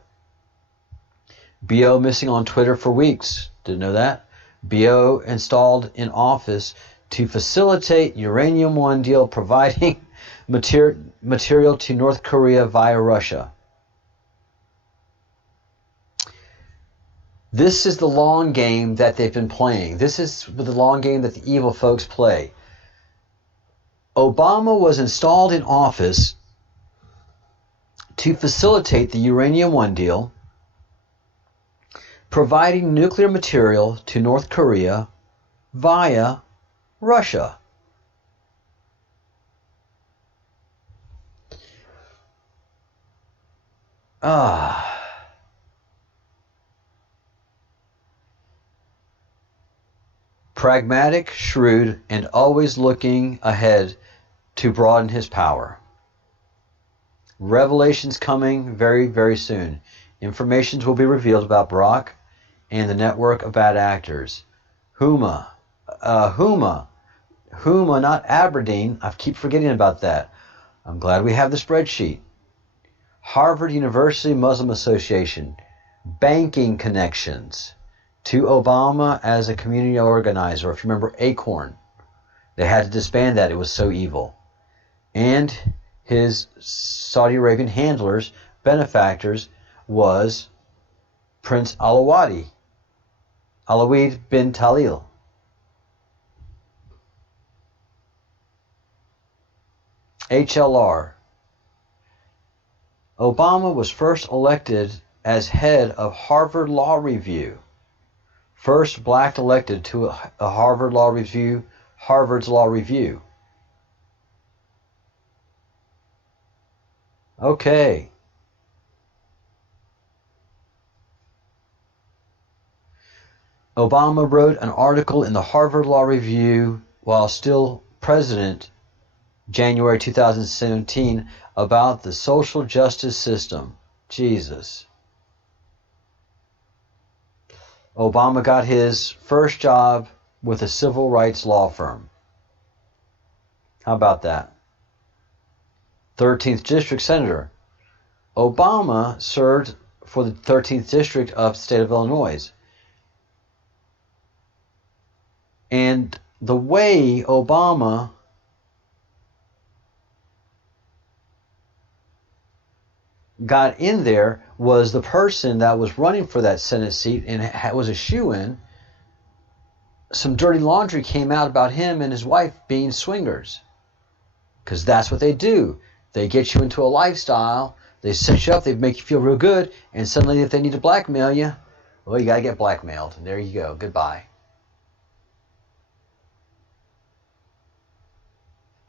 BO missing on Twitter for weeks. Didn't know that. BO installed in office to facilitate Uranium One deal, providing material to North Korea via Russia. This is the long game that they've been playing. This is the long game that the evil folks play. Obama was installed in office to facilitate the Uranium One deal, providing nuclear material to North Korea via Russia. Pragmatic, shrewd, and always looking ahead to broaden his power. Revelations coming very, very soon. Informations will be revealed about Barack and the network of bad actors. Huma, not Aberdeen. I keep forgetting about that. I'm glad we have the spreadsheet. Harvard University Muslim Association. Banking connections to Obama as a community organizer. If you remember Acorn, they had to disband that. It was so evil. And his Saudi Arabian handlers, benefactors, was Prince Alawadi, Alawid bin Talil. HLR. Obama was first elected as head of Harvard Law Review. First black elected to a Harvard Law Review, Harvard's Law Review. Okay. Obama wrote an article in the Harvard Law Review while still president, January 2017, about the social justice system. Jesus. Obama got his first job with a civil rights law firm. How about that? 13th District Senator. Obama served for the 13th District of the state of Illinois. And the way Obama got in there was the person that was running for that Senate seat and was a shoo-in. Some dirty laundry came out about him and his wife being swingers. Because that's what they do. They get you into a lifestyle, they set you up, they make you feel real good, and suddenly if they need to blackmail you, well, you got to get blackmailed. And there you go. Goodbye.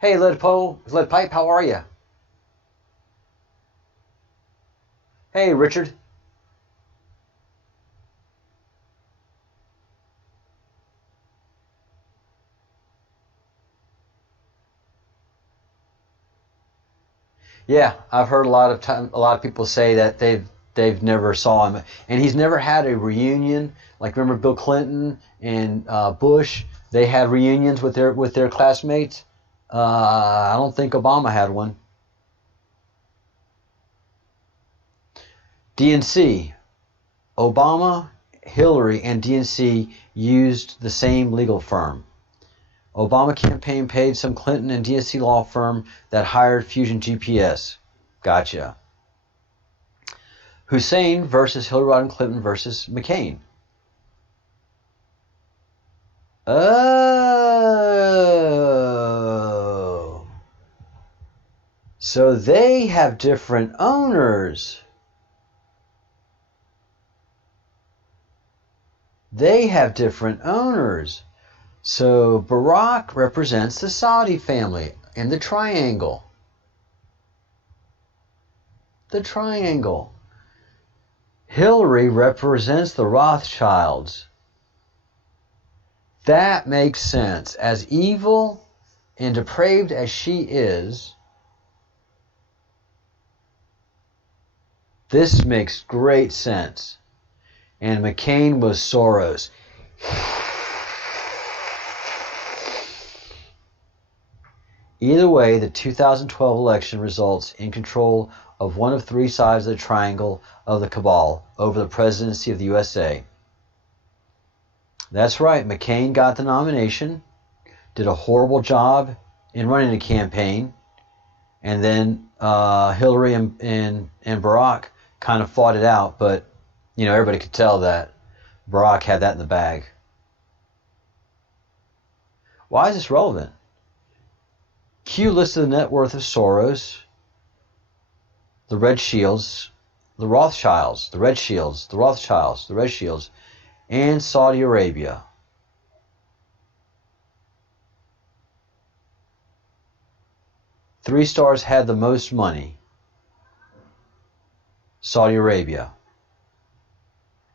Hey, Lead Pipe, how are you? Hey, Richard. Yeah, I've heard a lot of people say that they've never saw him, and he's never had a reunion. Like remember Bill Clinton and Bush, they had reunions with their classmates. I don't think Obama had one. DNC, Obama, Hillary, and DNC used the same legal firm. Obama campaign paid some Clinton and DNC law firm that hired Fusion GPS. Gotcha. Hussein versus Hillary Rodham Clinton versus McCain. Oh. So they have different owners. They have different owners. So Barack represents the Saudi family in the triangle. The triangle. Hillary represents the Rothschilds. That makes sense. As evil and depraved as she is, this makes great sense. And McCain was Soros. Either way, the 2012 election results in control of one of three sides of the triangle of the cabal over the presidency of the USA. That's right, McCain got the nomination, did a horrible job in running the campaign, and then Hillary and Barack kind of fought it out, but everybody could tell that Barack had that in the bag. Why is this relevant? Q listed the net worth of Soros, the Red Shields, the Rothschilds, the Red Shields, the Rothschilds, the Red Shields, and Saudi Arabia. Three stars had the most money. Saudi Arabia.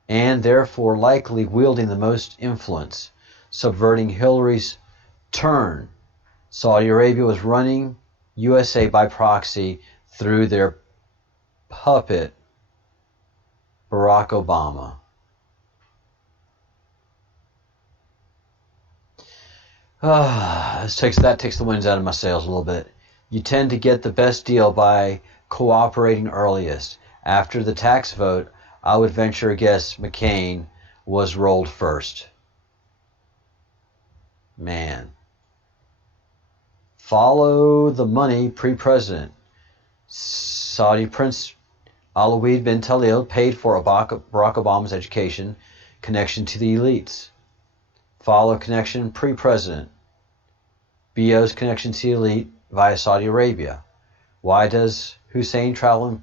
And therefore likely wielding the most influence, subverting Hillary's turn. Saudi Arabia was running USA by proxy through their puppet, Barack Obama. That takes the winds out of my sails a little bit. You tend to get the best deal by cooperating earliest. After the tax vote, I would venture a guess McCain was rolled first. Man. Follow the money pre-president. Saudi Prince Alawid bin Talil paid for Barack Obama's education connection to the elites. Follow connection pre-president. BO's connection to the elite via Saudi Arabia. Why does Hussein travel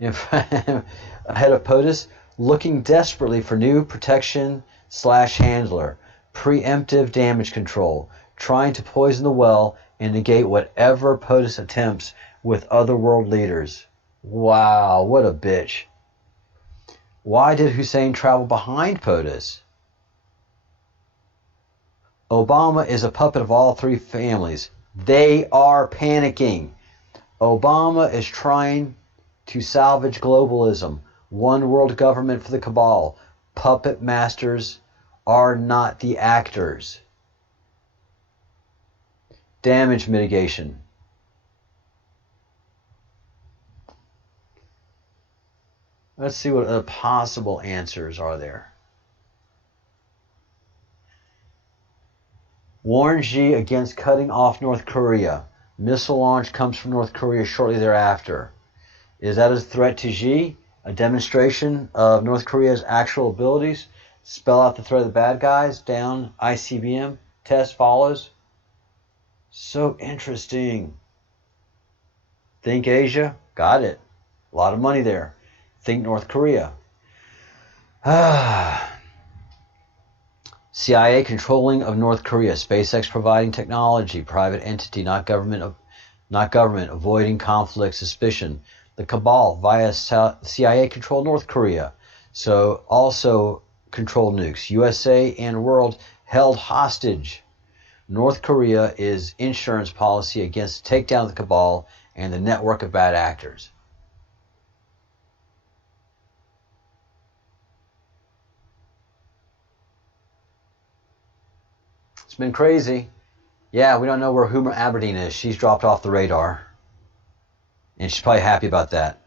ahead of POTUS? Looking desperately for new protection/handler. Preemptive damage control. Trying to poison the well and negate whatever POTUS attempts with other world leaders. Wow, what a bitch. Why did Hussein travel behind POTUS? Obama is a puppet of all three families. They are panicking. Obama is trying to salvage globalism. One world government for the cabal. Puppet masters are not the actors. Damage mitigation. Let's see what other possible answers are there. Warns Xi against cutting off North Korea. Missile launch comes from North Korea shortly thereafter. Is that a threat to Xi? A demonstration of North Korea's actual abilities? Spell out the threat of the bad guys? Down ICBM? Test follows? So interesting. Think Asia? Got it. A lot of money there. Think North Korea. CIA controlling of North Korea. SpaceX providing technology. Private entity, not government, avoiding conflict, suspicion. The cabal via CIA controlled North Korea. So also controlled nukes. USA and world held hostage. North Korea is insurance policy against the takedown of the cabal and the network of bad actors. It's been crazy. Yeah, we don't know where Huma Aberdeen is. She's dropped off the radar. And she's probably happy about that.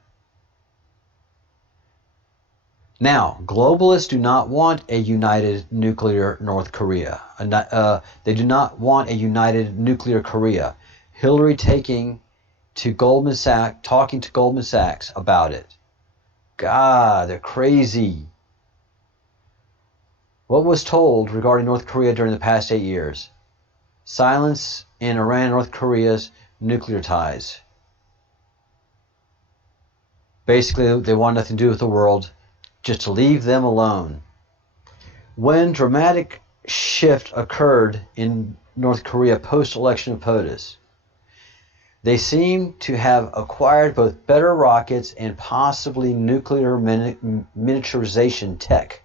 Now, globalists do not want a united nuclear North Korea. They do not want a united nuclear Korea. Hillary talking to Goldman Sachs about it. God, they're crazy. What was told regarding North Korea during the past 8 years? Silence in Iran and North Korea's nuclear ties. Basically, they want nothing to do with the world, just to leave them alone. When dramatic shift occurred in North Korea post-election of POTUS. They seem to have acquired both better rockets and possibly nuclear miniaturization tech.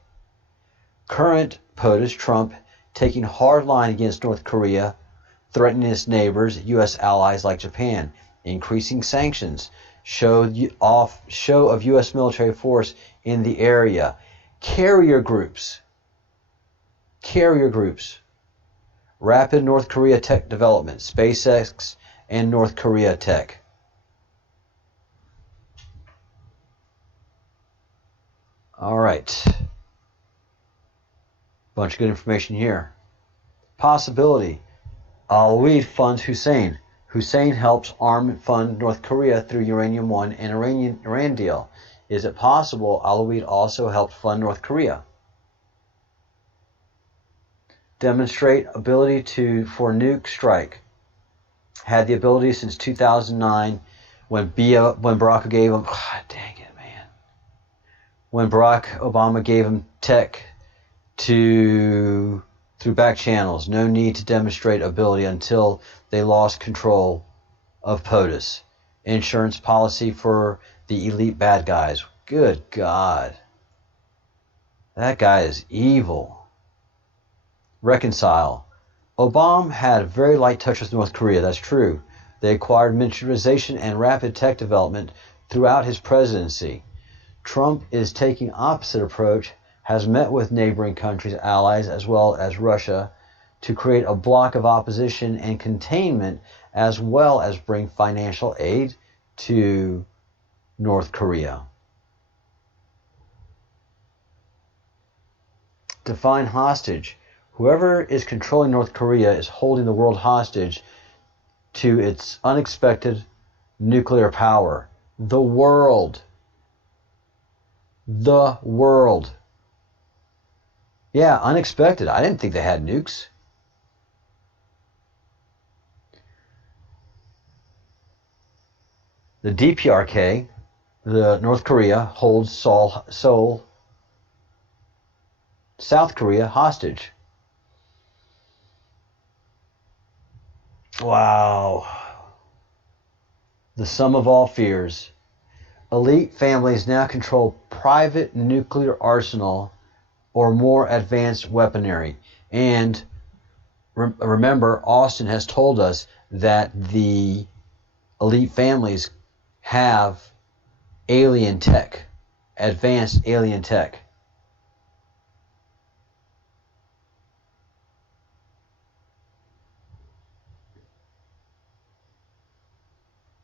Current POTUS, Trump, taking hard line against North Korea, threatening its neighbors, U.S. allies like Japan, increasing sanctions, show of U.S. military force in the area, carrier groups, rapid North Korea tech development, SpaceX and North Korea tech. All right. Bunch of good information here. Possibility. Al-Waleed funds Hussein. Hussein helps arm and fund North Korea through Uranium One and Iran deal. Is it possible Al-Waleed also helped fund North Korea? Demonstrate ability for nuke strike. Had the ability since 2009 when Barack gave him. Dang it, man. When Barack Obama gave him tech through back channels. No need to demonstrate ability until they lost control of POTUS. Insurance policy for the elite bad guys. Good God. That guy is evil. Reconcile. Obama had a very light touch with North Korea. That's true. They acquired miniaturization and rapid tech development throughout his presidency. Trump is taking opposite approach, has met with neighboring countries, allies, as well as Russia, to create a bloc of opposition and containment, as well as bring financial aid to North Korea. Define hostage. Whoever is controlling North Korea is holding the world hostage to its unexpected nuclear power. The world. The world. Yeah, unexpected. I didn't think they had nukes. The DPRK, the North Korea, holds Seoul, South Korea hostage. Wow. The sum of all fears. Elite families now control private nuclear arsenal or more advanced weaponry. And remember, Austin has told us that the elite families have alien tech, advanced alien tech.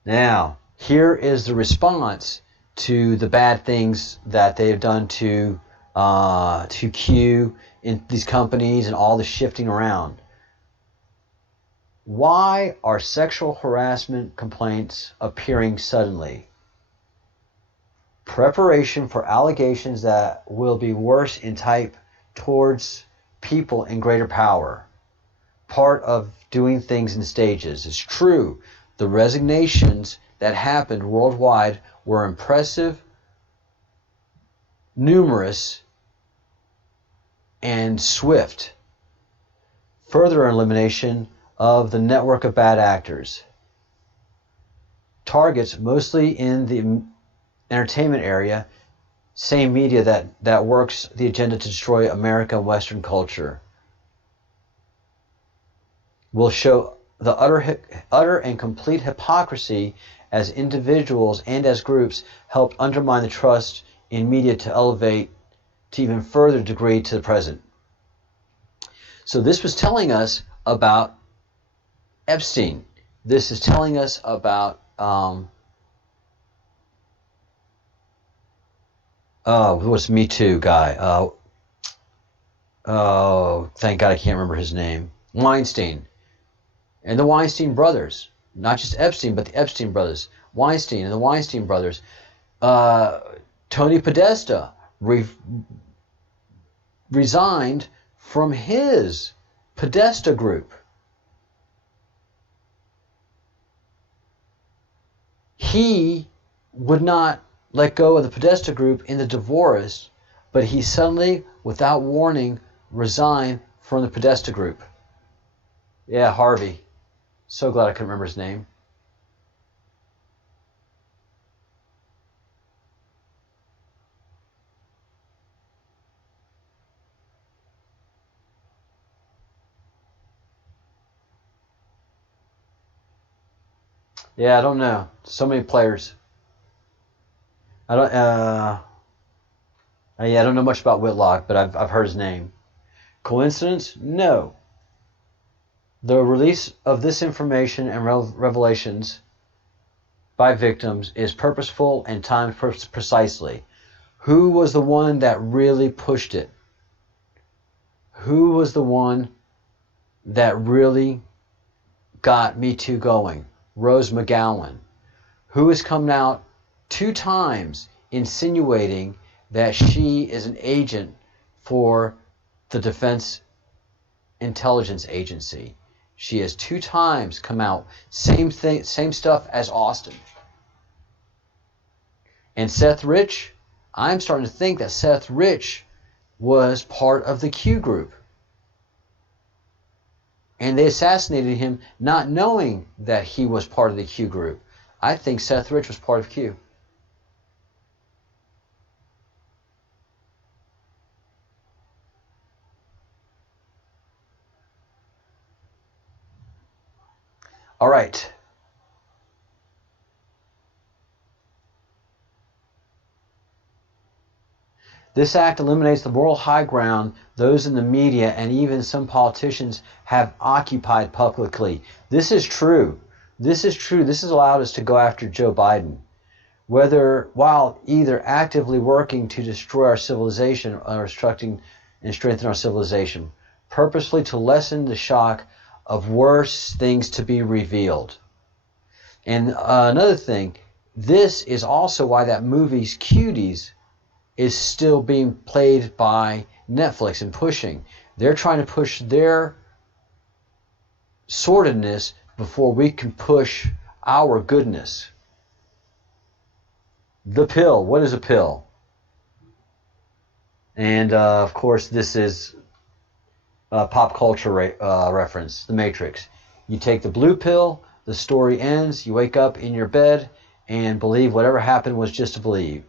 Now, here is the response to the bad things that they have done to Q in these companies and all the shifting around. Why are sexual harassment complaints appearing suddenly? Preparation for allegations that will be worse in type towards people in greater power. Part of doing things in stages. It's true. The resignations that happened worldwide were impressive, numerous, and swift. Further elimination of the network of bad actors. Targets mostly in the entertainment area, same media that works the agenda to destroy America and Western culture. Will show the utter and complete hypocrisy as individuals and as groups helped undermine the trust in media to elevate to even further degree to the present. So this was telling us about Epstein. This is telling us about what's Me Too guy? Thank God I can't remember his name. Weinstein. And the Weinstein brothers. Not just Epstein, but the Epstein brothers. Weinstein and the Weinstein brothers. Tony Podesta resigned from his Podesta group. He would not let go of the Podesta group in the divorce, but he suddenly, without warning, resigned from the Podesta group. Yeah, Harvey. So glad I couldn't remember his name. Yeah, I don't know. So many players. I don't. Yeah, I don't know much about Whitlock, but I've heard his name. Coincidence? No. The release of this information and revelations by victims is purposeful and timed precisely. Who was the one that really pushed it? Who was the one that really got Me Too going? Rose McGowan, who has come out 2 times insinuating that she is an agent for the Defense Intelligence Agency. She has 2 times come out, same thing, same stuff as Austin. And Seth Rich, I'm starting to think that Seth Rich was part of the Q group. And they assassinated him not knowing that he was part of the Q group. I think Seth Rich was part of Q. All right. This act eliminates the moral high ground those in the media and even some politicians have occupied publicly. This is true. This is true. This has allowed us to go after Joe Biden, whether while either actively working to destroy our civilization or instructing and strengthen our civilization, purposefully to lessen the shock of worse things to be revealed. And another thing, this is also why that movie's Cuties is still being played by Netflix and pushing. They're trying to push their sordidness before we can push our goodness. The pill. What is a pill? And of course, this is a pop culture reference, The Matrix. You take the blue pill, the story ends, you wake up in your bed and believe whatever happened was just to believe.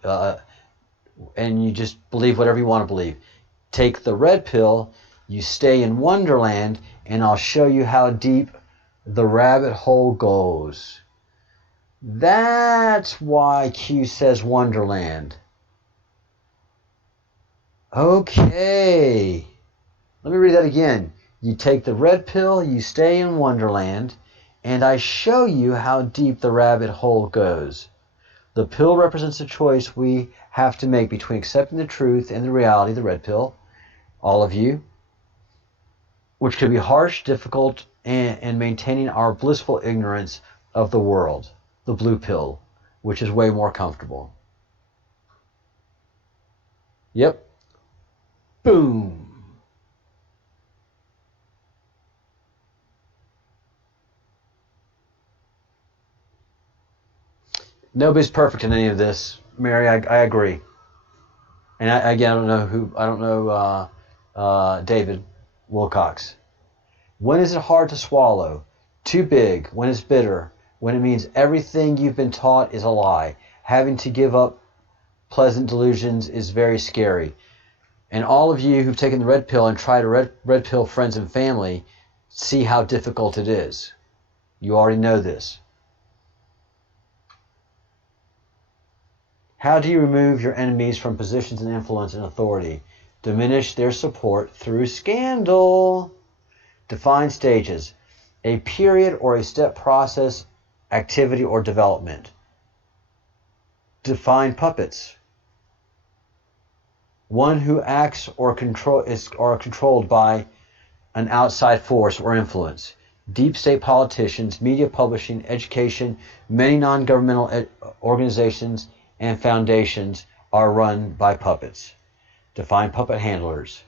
And you just believe whatever you want to believe. Take the red pill, you stay in Wonderland, and I'll show you how deep the rabbit hole goes. That's why Q says Wonderland. Okay. Let me read that again. You take the red pill, you stay in Wonderland, and I show you how deep the rabbit hole goes. The pill represents a choice we have to make between accepting the truth and the reality, the red pill, all of you, which could be harsh, difficult, and maintaining our blissful ignorance of the world, the blue pill, which is way more comfortable. Yep. Boom. Nobody's perfect in any of this, Mary. I agree. And again, I don't know David Wilcox. When is it hard to swallow? Too big. When it's bitter. When it means everything you've been taught is a lie. Having to give up pleasant delusions is very scary. And all of you who've taken the red pill and tried to red pill friends and family, see how difficult it is. You already know this. How do you remove your enemies from positions of influence and authority? Diminish their support through scandal. Define stages. A period or a step process, activity, or development. Define puppets. One who acts or controlled by an outside force or influence. Deep state politicians, media publishing, education, many non-governmental organizations and foundations are run by puppets. Define puppet handlers.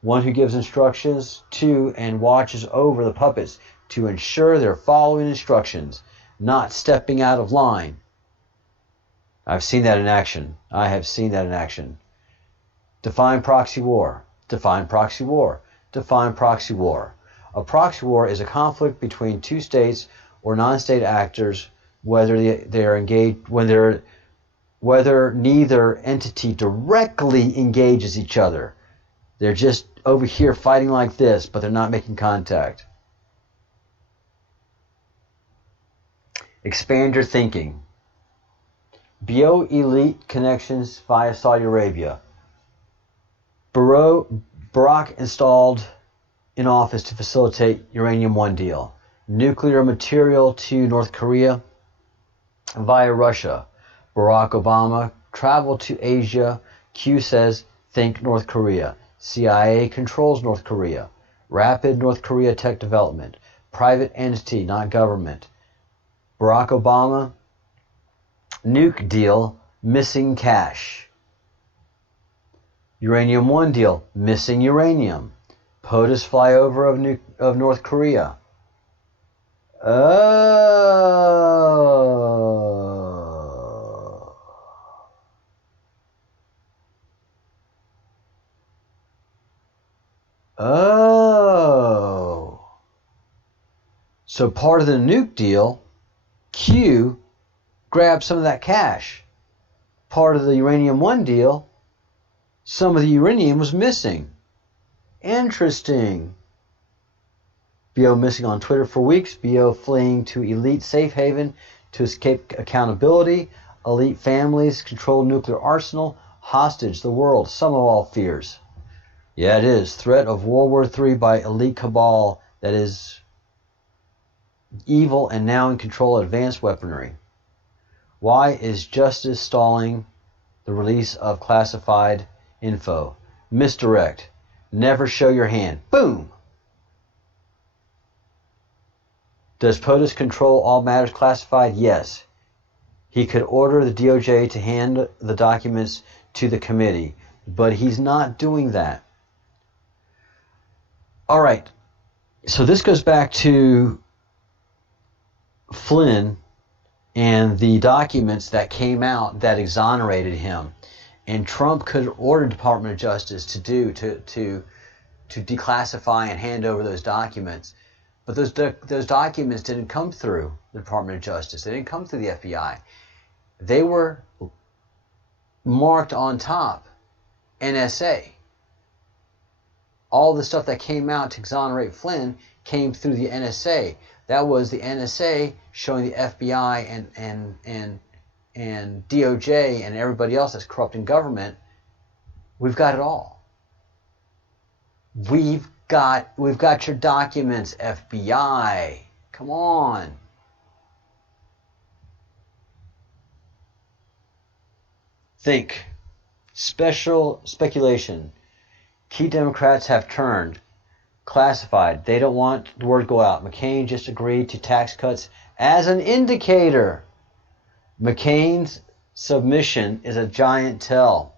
One who gives instructions to and watches over the puppets to ensure they're following instructions, not stepping out of line. I've seen that in action. I have seen that in action. Define proxy war. Define proxy war. define proxy war. A proxy war is a conflict between two states or non-state actors, whether neither entity directly engages each other. They're just over here fighting like this, but they're not making contact. Expand your thinking. BO elite connections via Saudi Arabia. Barack installed in office to facilitate Uranium One deal. Nuclear material to North Korea via Russia. Barack Obama traveled to Asia. Q says, think North Korea. CIA controls North Korea. Rapid North Korea tech development. Private entity, not government. Barack Obama, nuke deal, missing cash. Uranium One deal, missing uranium. POTUS flyover of North Korea. Oh. So part of the nuke deal, Q grabbed some of that cash. Part of the Uranium One deal, some of the uranium was missing. Interesting. BO missing on Twitter for weeks. BO fleeing to elite safe haven to escape accountability. Elite families control nuclear arsenal. Hostage the world. Sum of all fears. Yeah, it is. Threat of World War III by elite cabal that is evil and now in control of advanced weaponry. Why is justice stalling the release of classified info? Misdirect. Never show your hand. Boom! Does POTUS control all matters classified? Yes. He could order the DOJ to hand the documents to the committee, but he's not doing that. All right. So this goes back to Flynn and the documents that came out that exonerated him. And Trump could order Department of Justice to declassify and hand over those documents. But those documents didn't come through the Department of Justice. They didn't come through the FBI. They were marked on top, NSA. All the stuff that came out to exonerate Flynn came through the NSA. That was the NSA showing the FBI and DOJ and everybody else that's corrupt in government, we've got it all. We've got your documents, FBI. Come on. Think. Special speculation. Key Democrats have turned. Classified. They don't want the word to go out. McCain just agreed to tax cuts as an indicator. McCain's submission is a giant tell.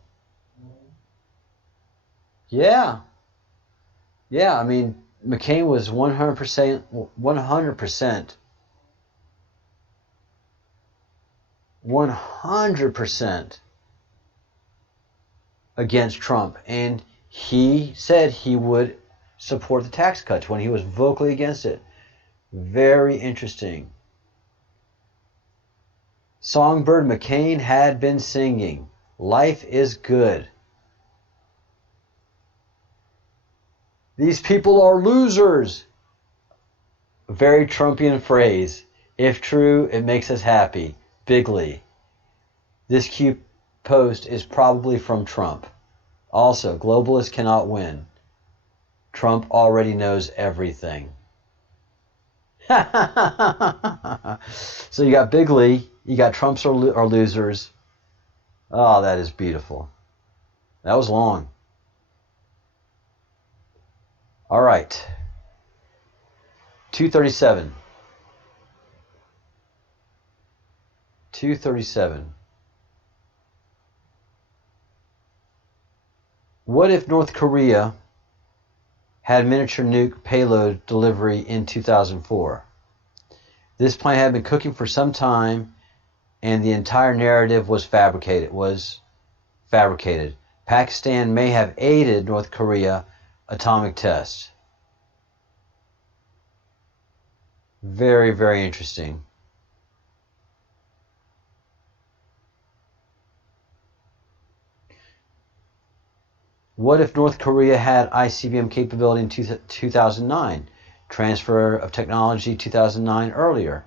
Yeah. Yeah, I mean, McCain was 100% against Trump. And he said he would support the tax cuts when he was vocally against it. Very interesting. Songbird McCain had been singing, "Life is good." These people are losers. A very Trumpian phrase. If true, it makes us happy. Bigly. This Q post is probably from Trump. Also, globalists cannot win. Trump already knows everything. So you got Bigly, you got Trumps are losers. Oh, that is beautiful. That was long. All right. 237. 237. What if North Korea had miniature nuke payload delivery in 2004? This plan had been cooking for some time, and the entire narrative was fabricated. Pakistan may have aided North Korea atomic test. Very, very interesting. What if North Korea had ICBM capability in 2009? Transfer of technology 2009 earlier.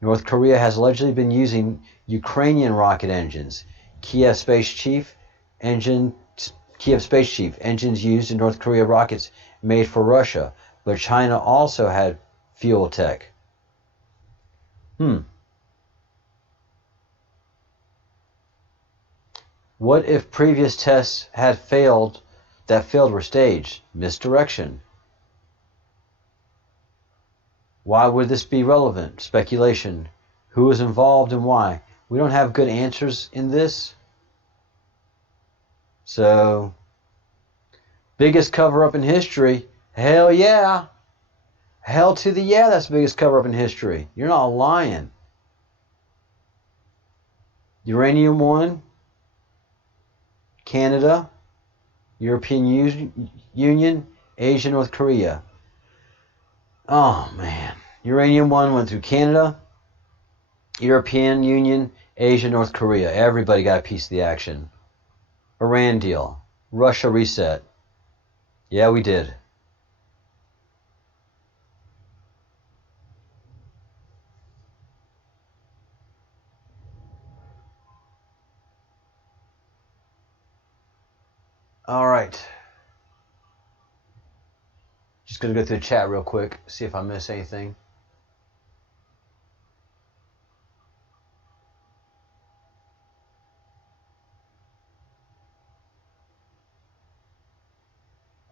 North Korea has allegedly been using Ukrainian rocket engines. Kiev Space Chief engines used in North Korea rockets made for Russia, but China also had fuel tech. What if previous tests that failed were staged? Misdirection. Why would this be relevant? Speculation. Who was involved and why? We don't have good answers in this. So, biggest cover-up in history. Hell yeah. Hell to the yeah, that's the biggest cover-up in history. You're not lying. Uranium One, Canada, European Union, Asia, North Korea. Oh, man. Uranium One went through Canada, European Union, Asia, North Korea. Everybody got a piece of the action. Iran deal. Russia reset. Yeah, we did. All right. Just going to go through the chat real quick, see if I miss anything.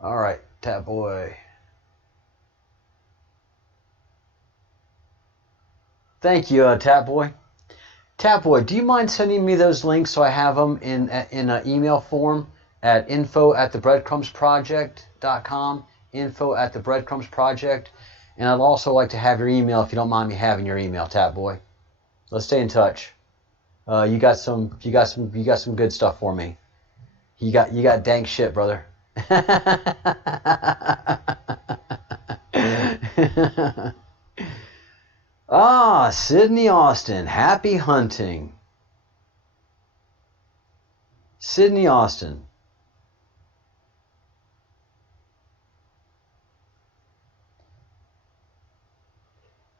All right, Tap Boy. Thank you, Tap Boy. Tap Boy, do you mind sending me those links so I have them in an email form at info@thebreadcrumbsproject.com, info@thebreadcrumbsproject, and I'd also like to have your email if you don't mind me having your email, Tap Boy. Let's stay in touch. You got some good stuff for me. You got dank shit, brother. Sydney Austin, happy hunting. Sydney Austin.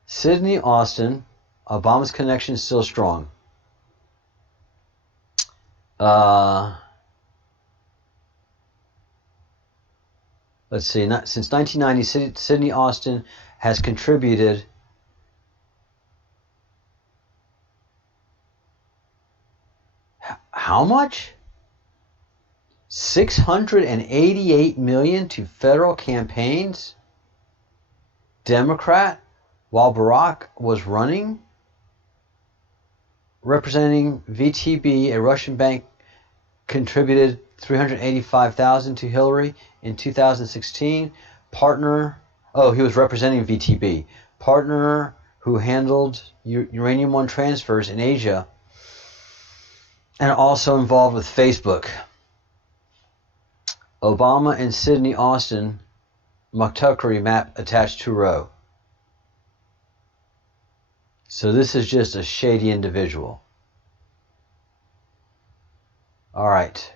Sydney Austin, Obama's connection is still strong. Let's see, since 1990, Sydney Austin has contributed how much? $688 million to federal campaigns? Democrat, while Barack was running? Representing VTB, a Russian bank, contributed $385,000 to Hillary in 2016. Partner, he was representing VTB. Partner who handled Uranium One transfers in Asia and also involved with Facebook. Obama and Sydney Austin, Mukhtarli map attached to row. So this is just a shady individual. All right.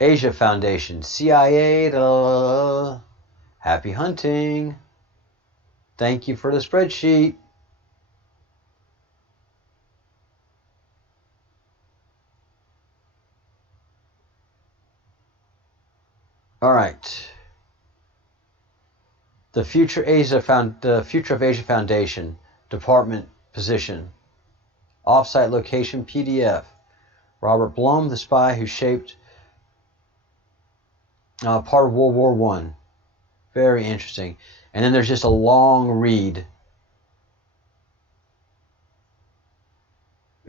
Asia Foundation, CIA, happy hunting. Thank you for the spreadsheet. All right. The Future of Asia Foundation Department position. Offsite location PDF. Robert Blum, the spy who shaped part of World War I. Very interesting. And then there's just a long read.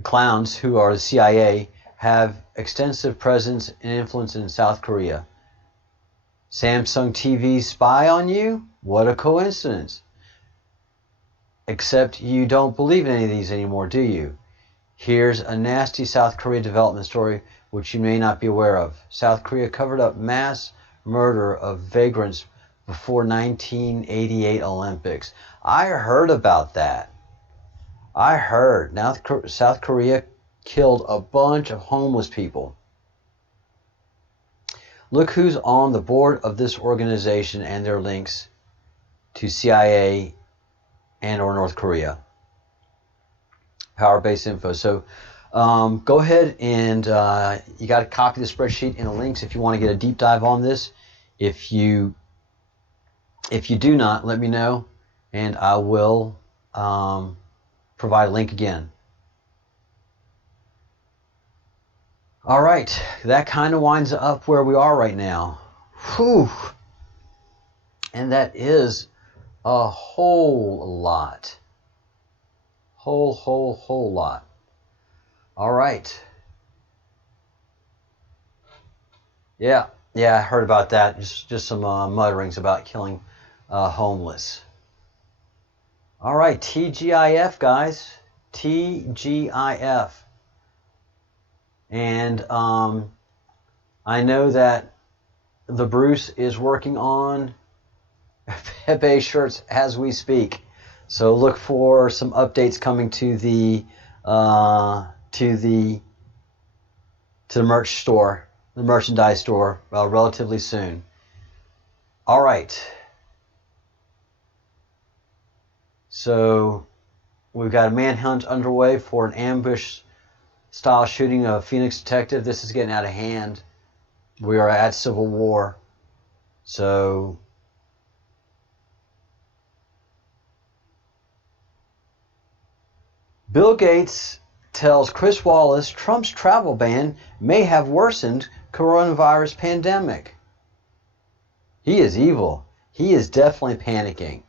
Clowns, who are the CIA, have extensive presence and influence in South Korea. Samsung TV spy on you? What a coincidence. Except you don't believe in any of these anymore, do you? Here's a nasty South Korea development story which you may not be aware of. South Korea covered up mass murder of vagrants before 1988 Olympics. I heard about that. I heard. Now South Korea killed a bunch of homeless people. Look who's on the board of this organization and their links to CIA and or North Korea. Power-based info. So go ahead and you got to copy the spreadsheet and the links if you want to get a deep dive on this. If you do not, let me know, and I will provide a link again. All right, that kind of winds up where we are right now. Whew. And that is a whole lot. Whole lot. All right. Yeah, I heard about that. Just some mutterings about killing homeless. All right, TGIF, guys. TGIF. And I know that the Bruce is working on Pepe shirts as we speak. So look for some updates coming to the merch store, the merchandise store, relatively soon. All right. So we've got a manhunt underway for an ambush-style shooting of a Phoenix detective. This is getting out of hand. We are at Civil War. So Bill Gates tells Chris Wallace Trump's travel ban may have worsened coronavirus pandemic. He is evil. He is definitely panicking.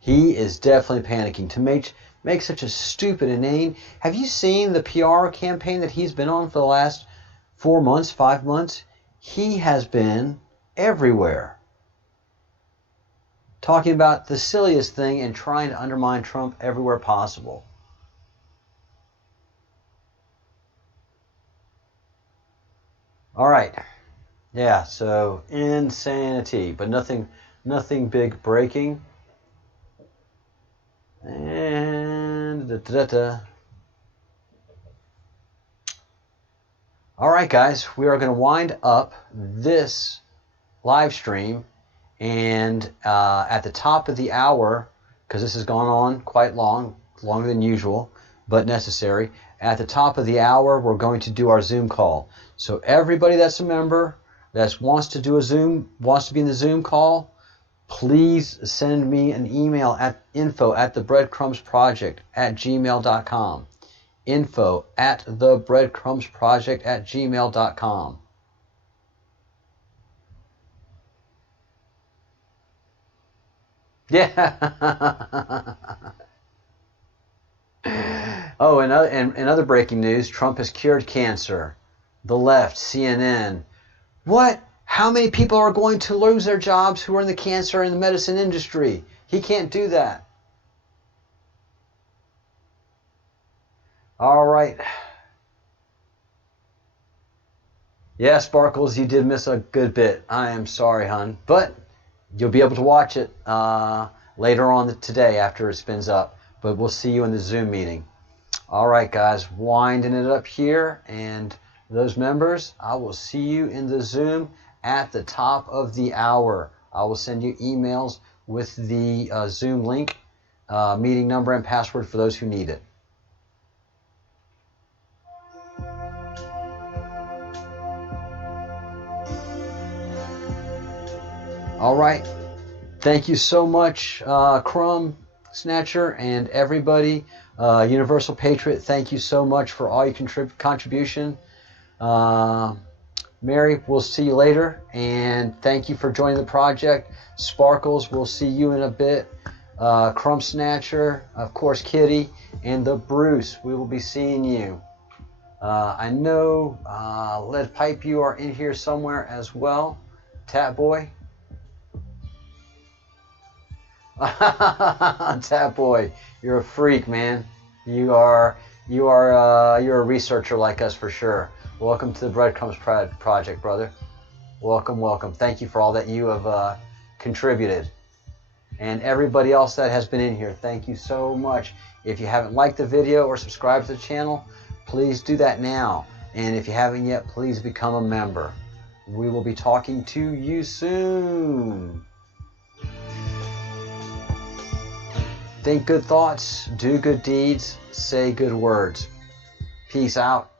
He is definitely panicking to make such a stupid inane. Have you seen the PR campaign that he's been on for the last 4 months, 5 months? He has been everywhere, talking about the silliest thing and trying to undermine Trump everywhere possible. All right. Yeah, so insanity, but nothing big breaking. And all right, guys, we are going to wind up this live stream, and at the top of the hour, because this has gone on quite long, longer than usual, but necessary. At the top of the hour, we're going to do our Zoom call. So everybody that's a member that wants to be in the Zoom call, please send me an email at info@thebreadcrumbsproject@gmail.com. info@thebreadcrumbsproject@gmail.com. Yeah. Oh, and other breaking news, Trump has cured cancer. The left, CNN. What? How many people are going to lose their jobs who are in the cancer and the medicine industry? He can't do that. All right. Yeah, Sparkles, you did miss a good bit. I am sorry, hon. But you'll be able to watch it later on today after it spins up. But we'll see you in the Zoom meeting. All right, guys, winding it up here. And those members, I will see you in the Zoom at the top of the hour. I will send you emails with the Zoom link, meeting number, and password for those who need it. All right. Thank you so much, Crumb Snatcher, and everybody. Universal Patriot, thank you so much for all your contribution. Mary, we'll see you later, and thank you for joining the project. Sparkles, we'll see you in a bit. Crumb Snatcher, of course, Kitty, and the Bruce, we will be seeing you. I know Lead Pipe, you are in here somewhere as well. Tap Boy. Tap Boy, you're a freak, man. You are You're a researcher like us for sure. Welcome to the Breadcrumbs project, brother. Welcome, welcome. Thank you for all that you have contributed. And everybody else that has been in here, thank you so much. If you haven't liked the video or subscribed to the channel, please do that now. And if you haven't yet, please become a member. We will be talking to you soon. Think good thoughts, do good deeds, say good words. Peace out.